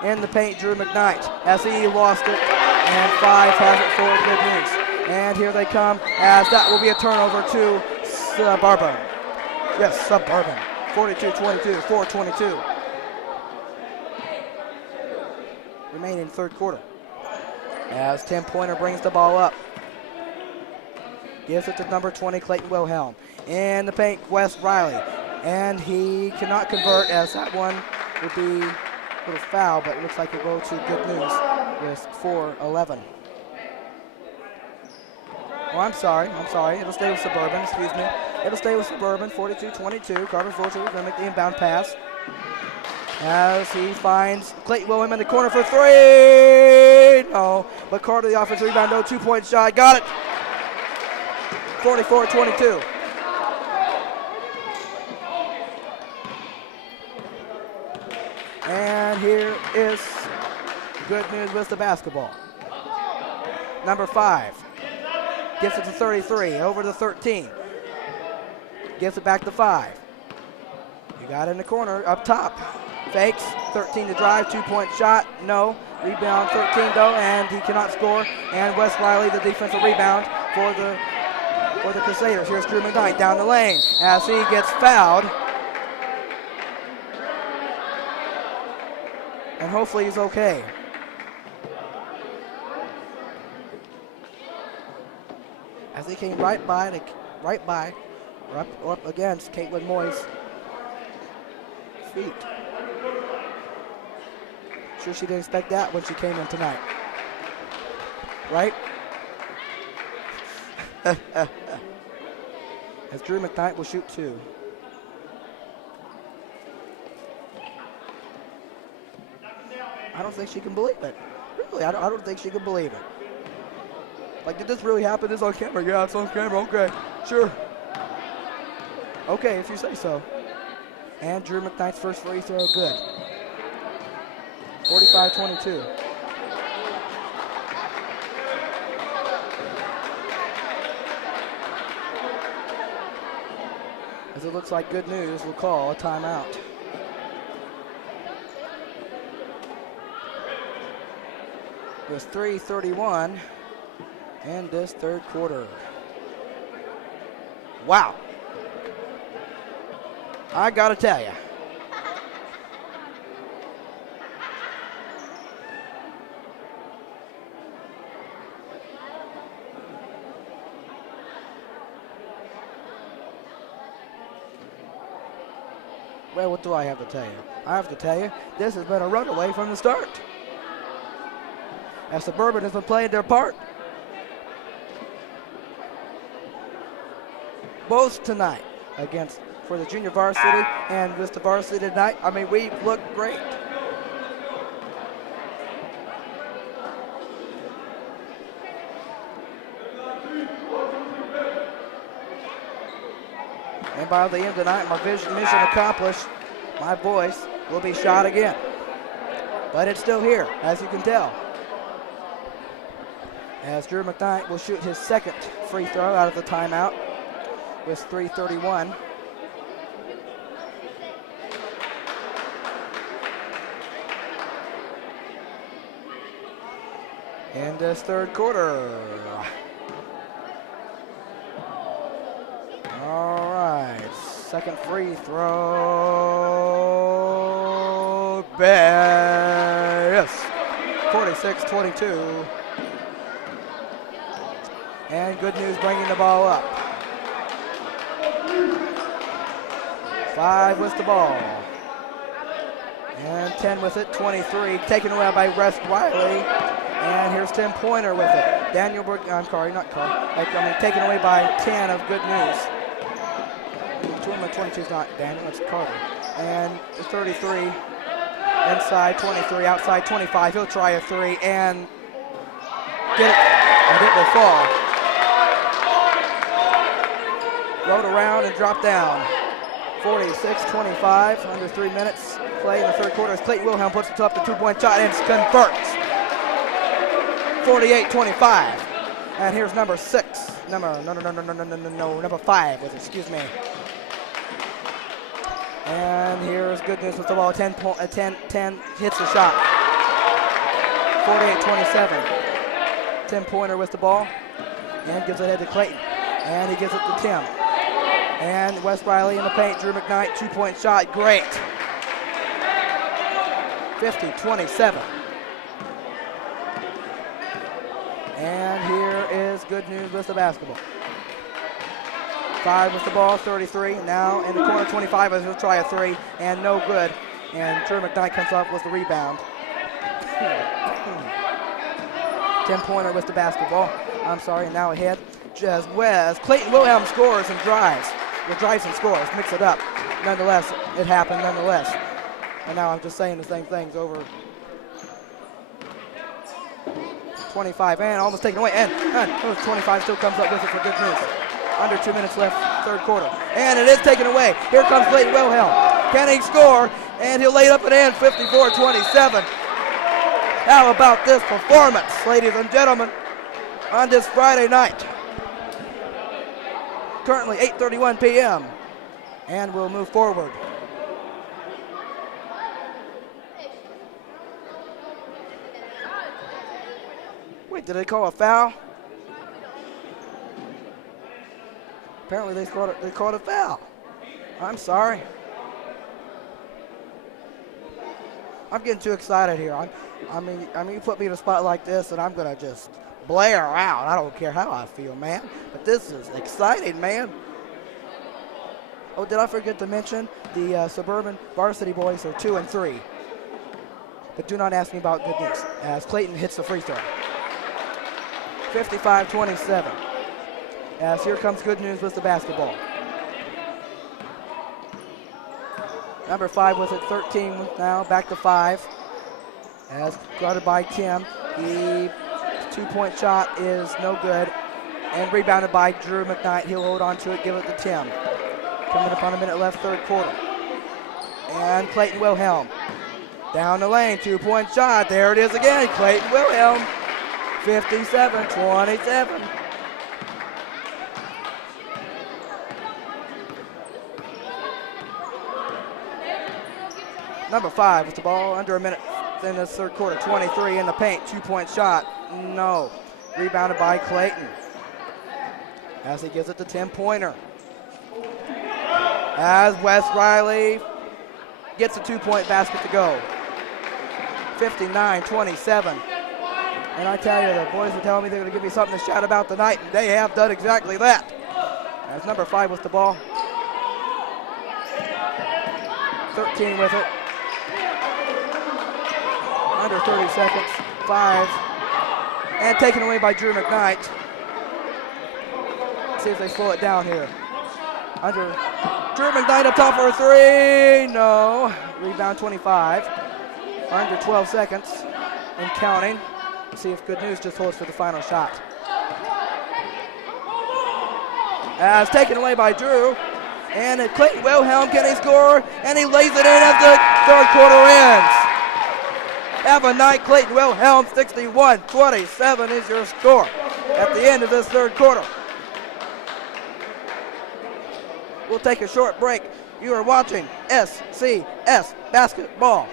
in the paint, Drew McKnight, as he lost it. And 5 has it for Good News. And here they come as that will be a turnover to Suburban. Yes, Suburban. 42-22, 4:22. Remaining third quarter. As 10-pointer brings the ball up. Gives it to number 20, Clayton Wilhelm. In the paint, Wes Riley. And he cannot convert as that one would be a little foul, but it looks like it will go to Good News with 4:11. Oh, I'm sorry. It'll stay with Suburban, excuse me. It'll stay with Suburban, 42-22. Carter Fulcher is going to make the inbound pass. As he finds Clayton Wilhelm in the corner for 3. No, but Carter, the offensive rebound, no 2-point shot. Got it. 44-22. And here is Good News with the basketball. Number 5 gives it to 33, over to 13. Gives it back to 5. You got it in the corner, up top. Fakes, 13 to drive, 2-point shot, no. Rebound 13 though, and he cannot score. And Wes Riley, the defensive rebound for the Crusaders. Here's Drew McKnight down the lane as he gets fouled. And hopefully he's okay. As he came right up against Caitlin Moy's feet. Sure she didn't expect that when she came in tonight. Right? As Drew McKnight will shoot 2. I don't think she can believe it. Really, I don't think she can believe it. Like, did this really happen? This on camera? Yeah, it's on camera. Okay, sure. Okay, if you say so. And Drew McKnight's first free throw, good. 45-22. As it looks like Good News will call a timeout. With 3:31 in this third quarter. Wow. I gotta tell you. Well, what do I have to tell you? I have to tell you, this has been a runaway from the start. As Suburban has been playing their part. Both tonight for the junior varsity and with the varsity tonight. I mean, we look great. And by the end of the night, my mission accomplished. My voice will be shot again. But it's still here, as you can tell. As Drew McKnight will shoot his second free throw out of the timeout with 3:31. In this third quarter. All right, second free throw. Yes, 46-22. And Good News bringing the ball up. 5 with the ball. And 10 with it, 23. Taken away by Wes Riley. And here's 10-pointer with it. Taken away by 10 of Good News. 22 is not Daniel, it's Carter. And 33 inside, 23 outside, 25. He'll try a 3 and get it. And it will fall. Rode around and dropped down. 46-25, under 3 minutes play in the third quarter as Clayton Wilhelm puts it up the 2-point shot and converts. 48-25. And here's number 6. Number 5 was it, excuse me. And here's good news with the ball. 10 hits the shot. 48-27. 10-pointer with the ball. And gives it ahead to Clayton. And he gives it to Tim. And Wes Riley in the paint. Drew McKnight, 2-point shot. Great. 50-27. And here is good news with the basketball. 5 with the ball, 33. Now in the corner, 25 as he'll try a 3, and no good. And Drew McKnight comes up with the rebound. 10-pointer with the basketball. I'm sorry, and now ahead. Just Wes. Clayton Wilhelm scores and drives. Well, drives and scores. Mix it up. Nonetheless, it happened nonetheless. And now I'm just saying the same things over. 25 and almost taken away. And 25 still comes up with it for good news. Under 2 minutes left, third quarter. And it is taken away. Here comes Clayton Wilhelm. Can he score? And he'll lay it up and in, 54-27. How about this performance, ladies and gentlemen, on this Friday night? Currently 8:31 p.m. And we'll move forward. Wait, did they call a foul? Apparently they called a foul. I'm sorry. I'm getting too excited here. I mean, you put me in a spot like this, and I'm gonna just blare out. I don't care how I feel, man. But this is exciting, man. Oh, did I forget to mention the Suburban Varsity boys are 2 and 3. But do not ask me about good news, as Clayton hits the free throw. 55-27. As here comes good news with the basketball. Number 5 with it, 13 now, back to 5. As guarded by Tim. The 2-point shot is no good. And rebounded by Drew McKnight. He'll hold on to it, give it to Tim. Coming up on a minute left, third quarter. And Clayton Wilhelm. Down the lane, 2-point shot. There it is again, Clayton Wilhelm. 57-27. Number 5 with the ball, under a minute in this third quarter. 23 in the paint, 2-point shot. No. Rebounded by Clayton. As he gives it to 10-pointer. As Wes Riley gets a 2-point basket to go. 59-27. And I tell you, the boys are telling me they're going to give me something to shout about tonight, and they have done exactly that. As number 5 with the ball. 13 with it. Under 30 seconds. 5. And taken away by Drew McKnight. See if they slow it down here. Under Drew McKnight up top for a 3. No. Rebound 25. Under 12 seconds and counting. See if good news just holds for the final shot. As taken away by Drew. And Clayton Wilhelm, can he score? And he lays it in as the third quarter ends. Have a night, Clayton Wilhelm. 61-27 is your score at the end of this third quarter. We'll take a short break. You are watching SCS Basketball.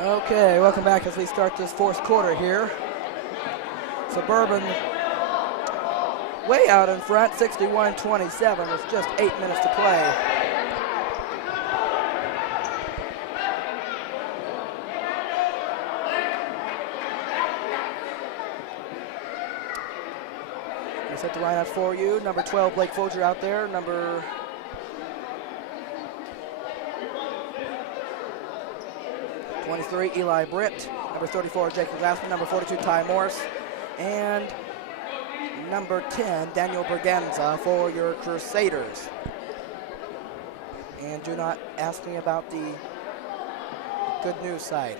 Okay, welcome back as we start this fourth quarter here. Suburban way out in front, 61-27 with just 8 minutes to play. Let's set the lineup for you. Number 12, Blake Folger out there. Number 23, Eli Britt. Number 34, Jacob Glassman. Number 42, Ty Morris. And number 10, Daniel Berganza for your Crusaders. And do not ask me about the good news side.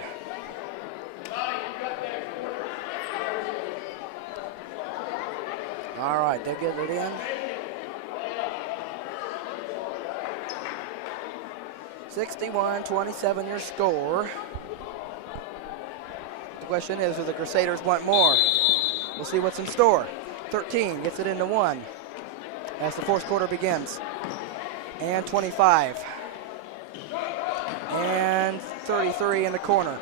All right, they get it in. 61-27 your score. The question is, do the Crusaders want more? We'll see what's in store. 13 gets it into 1 as the fourth quarter begins. And 25. And 33 in the corner.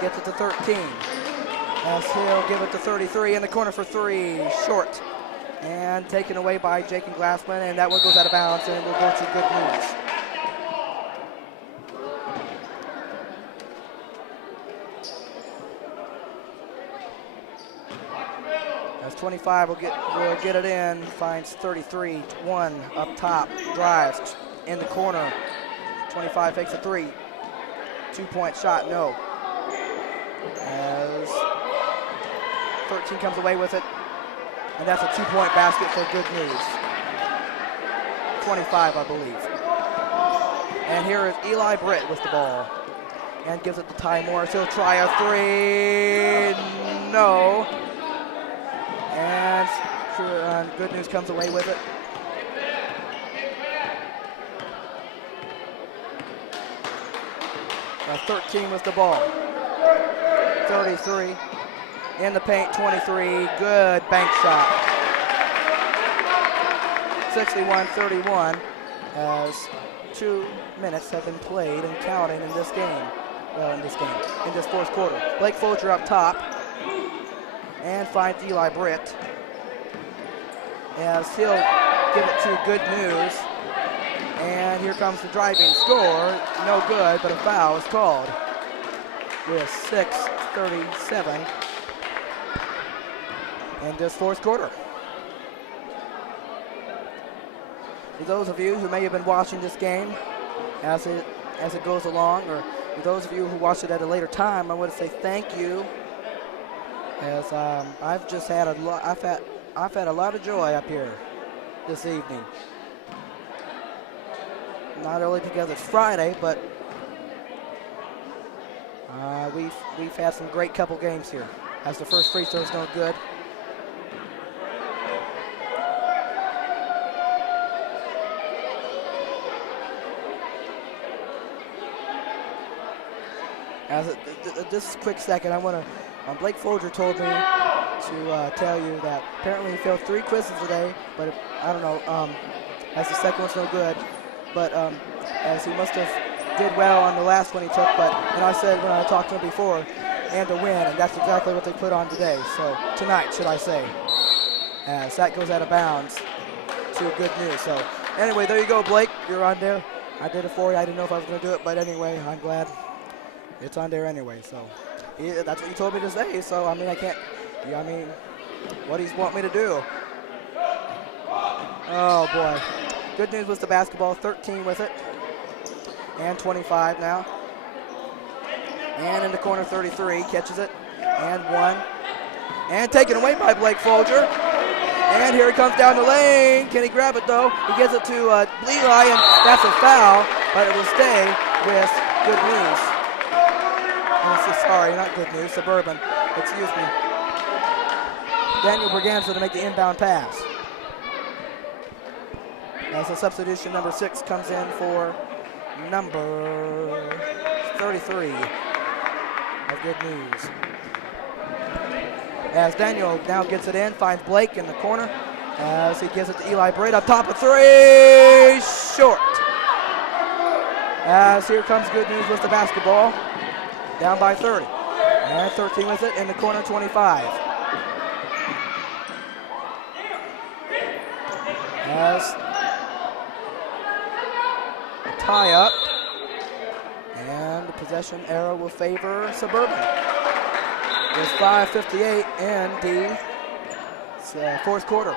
Gets it to 13. As he'll give it to 33 in the corner for 3. Short. And taken away by Jacob Glassman. And that one goes out of bounds and we'll go to good news. As 25 will get it in, finds 33, 1 up top, drives in the corner. 25 fakes a 3. 2-point shot, no. As 13 comes away with it, and that's a 2-point basket for good news. 25, I believe. And here is Eli Britt with the ball, and gives it to Ty Morris. He'll try a 3, no. And good news comes away with it. Now 13 with the ball. 33 in the paint, 23, good bank shot. 61-31 as 2 minutes have been played and counting in this game. In this fourth quarter. Blake Folger up top. And finds Eli Britt as he'll give it to good news. And here comes the driving score. No good, but a foul is called with 6:37 in this fourth quarter. For those of you who may have been watching this game as it goes along, or for those of you who watched it at a later time, I want to say thank you. As I've just had I've had a lot of joy up here this evening. Not only because it's Friday, but we've had some great couple games here. As the first free throw is no good. This quick second, I want to. Blake Folger told me to tell you that apparently he failed 3 quizzes today, but I don't know, as the second one's no good, but as he must have did well on the last one he took, and I said when I talked to him before, and to win, and that's exactly what they put on today, so tonight, should I say, as that goes out of bounds to good news. So anyway, there you go, Blake, you're on there. I did it for you. I didn't know if I was going to do it, but anyway, I'm glad it's on there anyway, so. Yeah, that's what you told me to say, so I mean, I can't, what do you want me to do? Oh boy. Good news was the basketball, 13 with it, and 25 now. And in the corner, 33, catches it, and 1. And taken away by Blake Folger. And here he comes down the lane. Can he grab it though? He gives it to Eli, and that's a foul, but it will stay with good news. Sorry, not good news, Suburban. Excuse me. Daniel Berganza to make the inbound pass. As the substitution, number 6 comes in for number 33 of good news. As Daniel now gets it in, finds Blake in the corner. As he gives it to Eli Britt, up top of 3, short. As here comes good news with the basketball. down by 30. And 13 with it in the corner, 25. As a tie up. And the possession arrow will favor Suburban. There's 5:58 in the fourth quarter.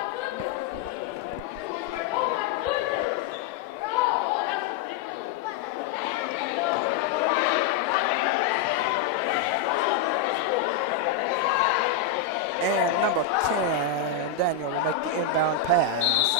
And number 10, Daniel, will make the inbound pass.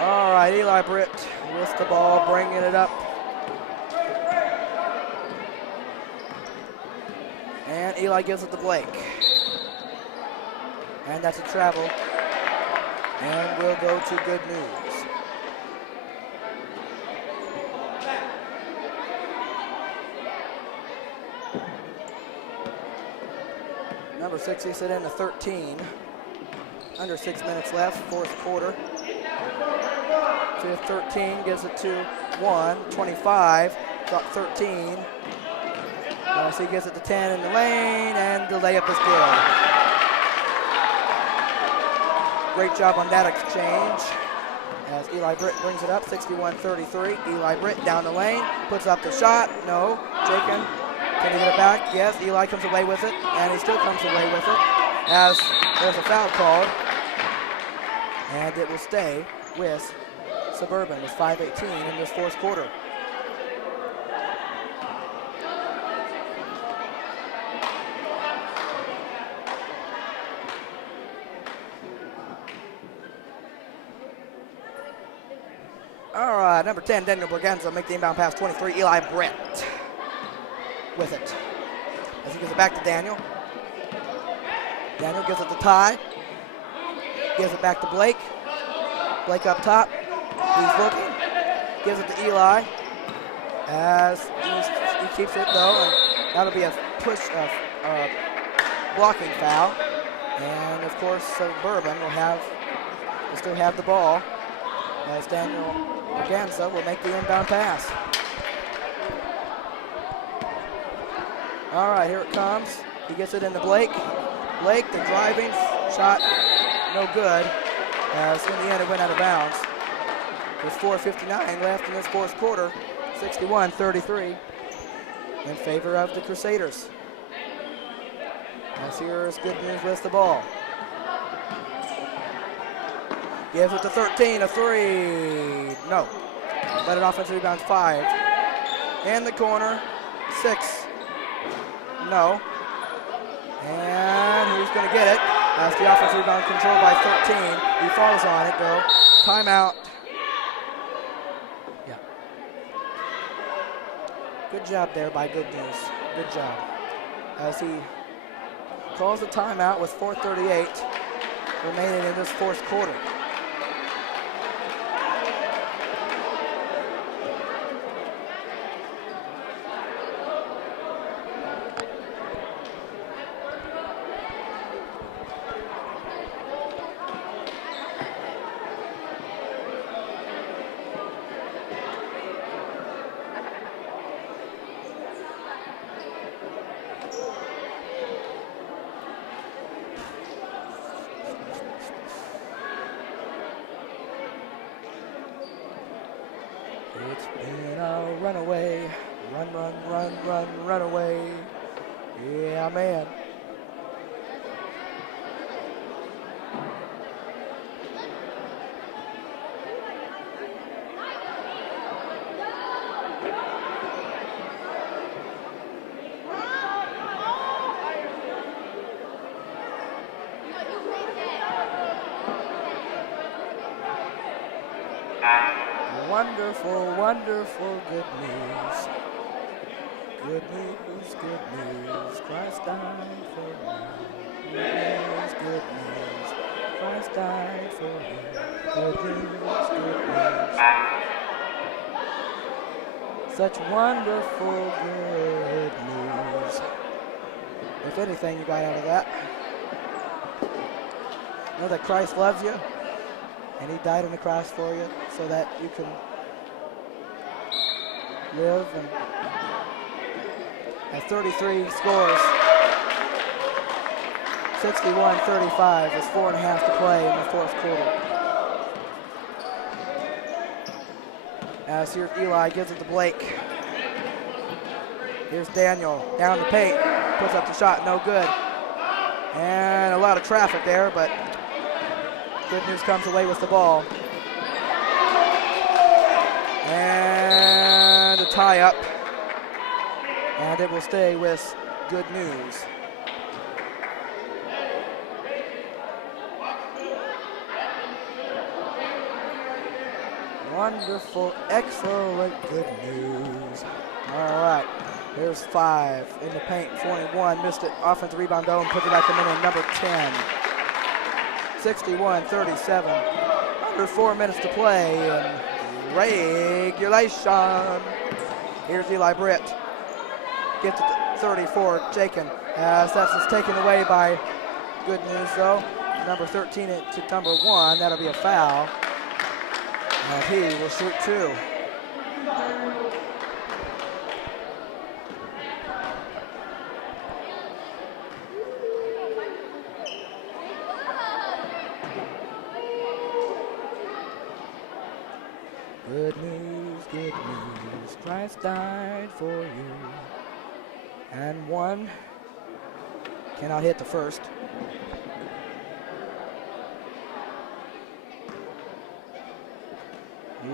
All right, Eli Britt with the ball, bringing it up. And Eli gives it to Blake. And that's a travel. And we'll go to good news. Number 60 sit in to 13. Under 6 minutes left, fourth quarter. 13 gives it to 25, got 13. So he gives it to 10 in the lane, and the layup is good. Great job on that exchange as Eli Britt brings it up, 61-33. Eli Britt down the lane, puts up the shot. No. Jacob, can he get it back? Yes. Eli comes away with it, and he still comes away with it as there's a foul called. And it will stay with Suburban with 5:18 in this fourth quarter. All right, number 10, Daniel Bergenza, make the inbound pass, 23, Eli Britt with it. As he gives it back to Daniel. Daniel gives it to Ty. Gives it back to Blake. Blake up top. He's looking. Gives it to Eli. As he keeps it though, and that'll be a push, blocking foul. And of course, Suburban will still have the ball. As Daniel Bergenza will make the inbound pass. All right, here it comes. He gets it into Blake. Blake, the driving shot, no good. As in the end, it went out of bounds. With 4:59 left in this fourth quarter, 61-33 in favor of the Crusaders. As here's good news with the ball. Gives it to 13, a three. No. But an offensive rebound, 5. In the corner, 6. No. And who's going to get it? That's the offensive rebound controlled by 13. He falls on it, though. Timeout. Yeah. Good job there by Good News. Good job. As he calls the timeout with 4:38 remaining in this fourth quarter. It's been a runaway, run away. Yeah, man. Wonderful, wonderful good news. Good news, good news. Christ died for me. Good news, good news. Christ died for me. Good news, good news. Such wonderful good news. if anything you got out of that. Know that Christ loves you, and he died on the cross for you so that you can live. And at 33 scores, 61-35 with 4.5 to play in the fourth quarter. As here's Eli, gives it to Blake. Here's Daniel, down the paint, puts up the shot, no good. And a lot of traffic there, but Good News comes away with the ball. And a tie up. And it will stay with Good News. Wonderful, excellent Good News. All right, there's 5 in the paint, 21, missed it, offensive rebound though, and put it back in number 10. 61-37, under 4 minutes to play in regulation. Here's Eli Britt, gets it to 34, Jakin, as that's taken away by Good News though. Number 13 to number 1, that'll be a foul. And he will shoot 2. Good news, Christ died for you. And 1 cannot hit the first.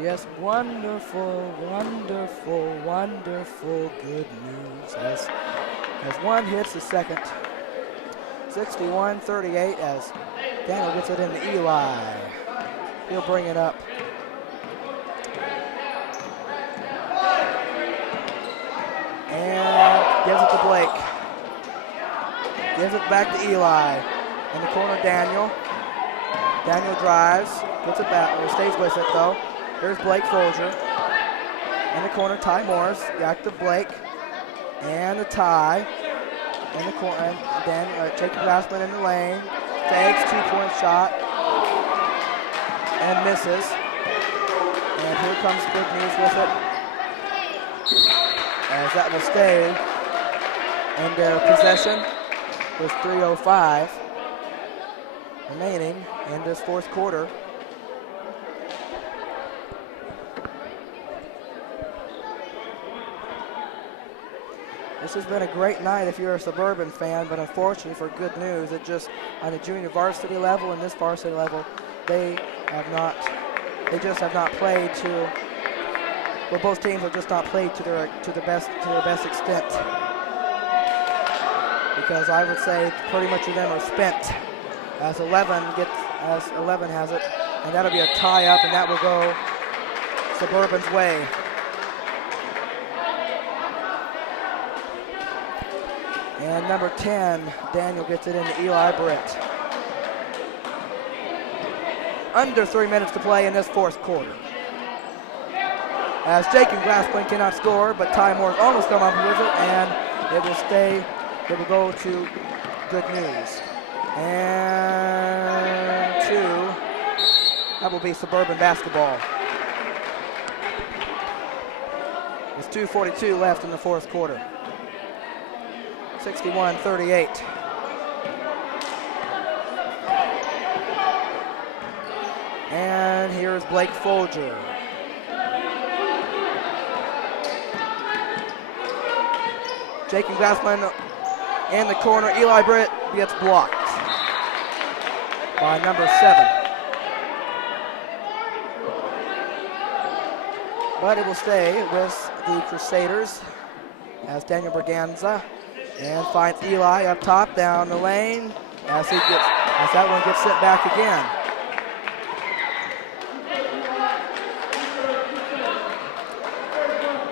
Yes, wonderful, wonderful, wonderful good news as 1 hits the second. 61-38 as Daniel gets it into Eli. He'll bring it up. And gives it to Blake. Gives it back to Eli. In the corner, Daniel. Daniel drives, gets it back, or stays with it though. Here's Blake Folger. In the corner, Ty Morris. Back to Blake. And the tie. In the corner, and then Jacob Glassman in the lane. Fakes, 2-point shot. And misses. And here comes Good News with it. As that will stay in their possession with 3:05 remaining in this fourth quarter. This has been a great night if you're a Suburban fan, but unfortunately for Good News, it just on the junior varsity level and this varsity level, they just have not played to. Well, both teams have just not played to their best extent. Because I would say pretty much of them are spent. As 11 has it, and that'll be a tie up, and that will go Suburban's way. And number 10, Daniel gets it into Eli Britt. Under 3 minutes to play in this fourth quarter. As Jake and Glassman cannot score, but Ty Morris almost come up with it, and it will stay. It will go to Good News. And 2, that will be Suburban basketball. There's 2:42 left in the fourth quarter. 61-38. And here's Blake Folger. Jake and Glassman in the corner. Eli Britt gets blocked by number 7. But it will stay with the Crusaders as Daniel Berganza and finds Eli up top down the lane as that one gets sent back again.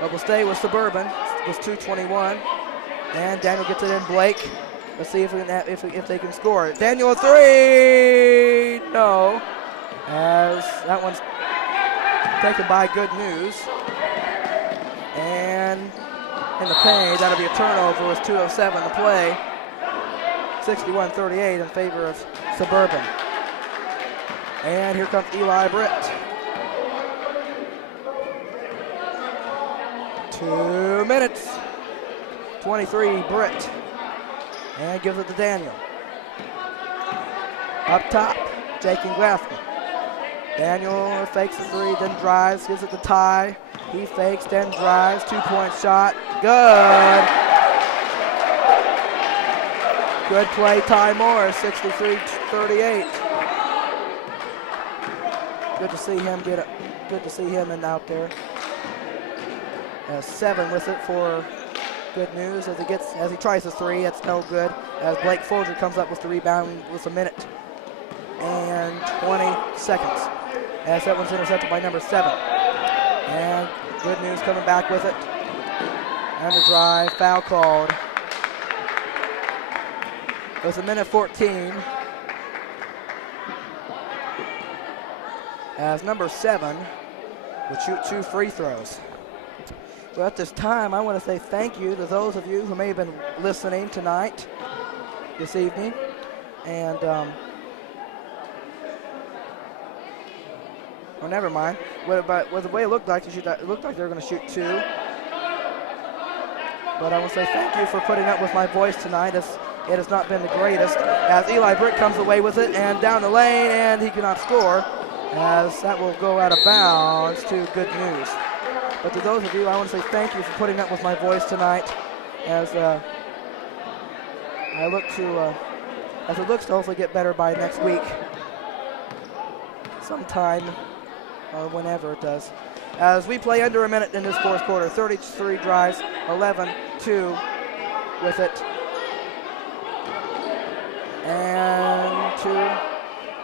But we'll stay with Suburban. It was 2:21. And Daniel gets it in Blake. Let's see if they can score. Daniel, a 3! No. As that one's taken by Good News. And in the paint, that'll be a turnover with 2:07 to play. 61-38 in favor of Suburban. And here comes Eli Britt. 2 minutes. 23, Britt. And gives it to Daniel. Up top, Jake and Glassman. Daniel fakes the three, then drives, gives it to Ty. He fakes, then drives, 2-point shot. Good. Good play, Ty Morris, 63-38. Good to see him get it. Good to see him in out there. 7 with it for Good News as he tries the three. It's no good. As Blake Folger comes up with the rebound with a minute and 20 seconds. As that one's intercepted by number 7. And Good News coming back with it. And the drive, foul called. It was a minute 14. As number 7 would shoot 2 free throws. Well, at this time, I want to say thank you to those of you who may have been listening tonight, this evening. And, well, never mind. Well, the way it looked like, it looked like they were going to shoot 2. But I want to say thank you for putting up with my voice tonight. It has not been the greatest. As Eli Britt comes away with it and down the lane, and he cannot score. As that will go out of bounds to Good News. But to those of you, I want to say thank you for putting up with my voice tonight. As I look to, as it looks to hopefully get better by next week, sometime or whenever it does. As we play under a minute in this fourth quarter, 33 drives, 11-2 with it, and 2,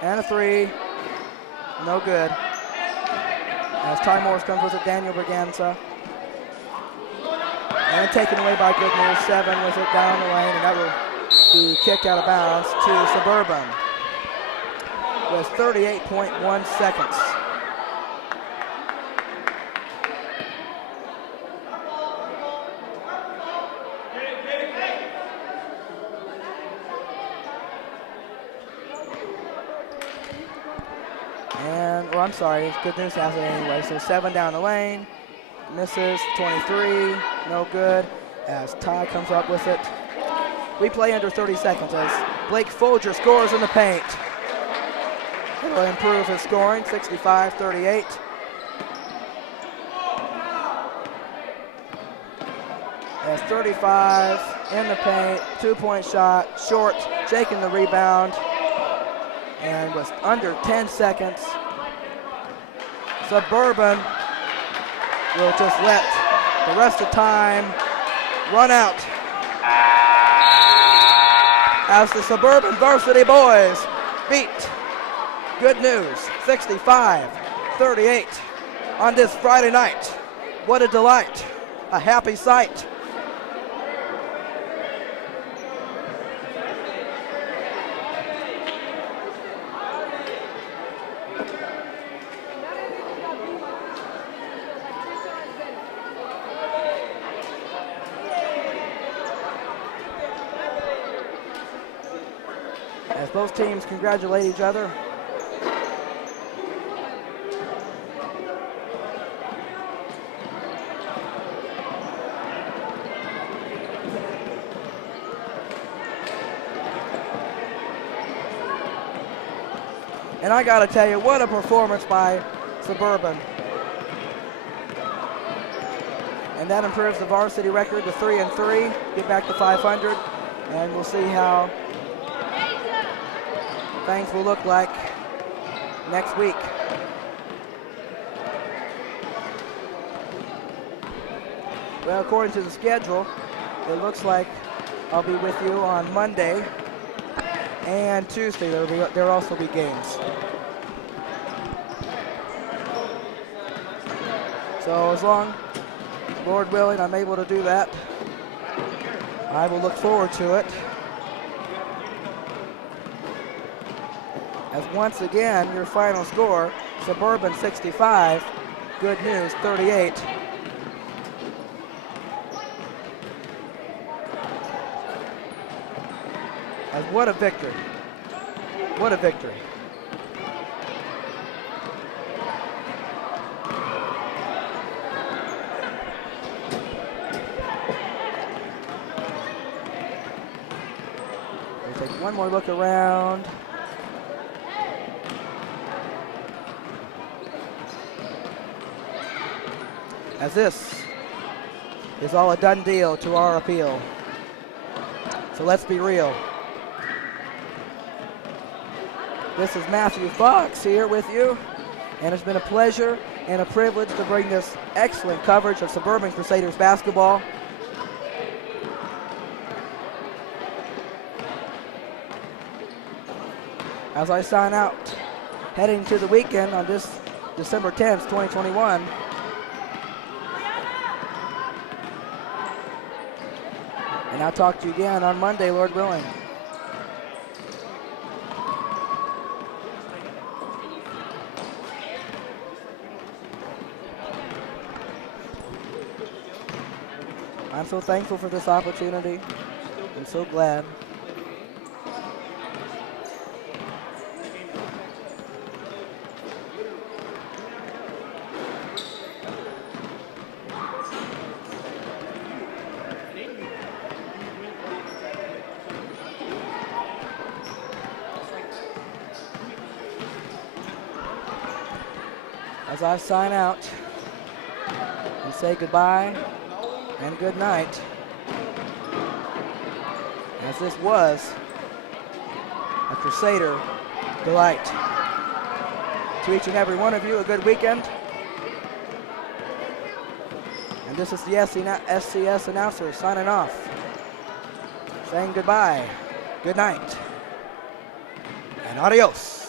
and a 3. No good. As Ty Morris comes with it, Daniel Berganza. And taken away by Good News. 7 with it down the lane, and that will be kicked out of bounds to Suburban with 38.1 seconds. And, well, I'm sorry, Good News has it anyway. So 7 down the lane, misses, 23, no good, as Ty comes up with it. We play under 30 seconds as Blake Folger scores in the paint. It'll improve his scoring, 65-38. As 35 in the paint, 2-point shot, short, taking the rebound. And with under 10 seconds, Suburban will just let the rest of time run out as the Suburban Varsity boys beat Good News 65-38 on this Friday night. What a delight, a happy sight. As both teams congratulate each other. And I gotta tell you, what a performance by Suburban. And that improves the varsity record to 3-3, get back to 500, and we'll see how things will look like next week. Well, according to the schedule, it looks like I'll be with you on Monday and Tuesday. There'll also be games. So as long, Lord willing, I'm able to do that, I will look forward to it. As once again, your final score, Suburban 65, Good News 38. As what a victory. What a victory. We'll take one more look around. As this is all a done deal to our appeal. So let's be real. This is Matthew Fox here with you, and it's been a pleasure and a privilege to bring this excellent coverage of Suburban Crusaders basketball. As I sign out, heading to the weekend on this December 10th, 2021. And I'll talk to you again on Monday, Lord willing. I'm so thankful for this opportunity. I'm so glad. As I sign out and say goodbye and good night, as this was a Crusader delight. To each and every one of you, a good weekend. And this is the SCS announcer signing off, saying goodbye, good night, and adios.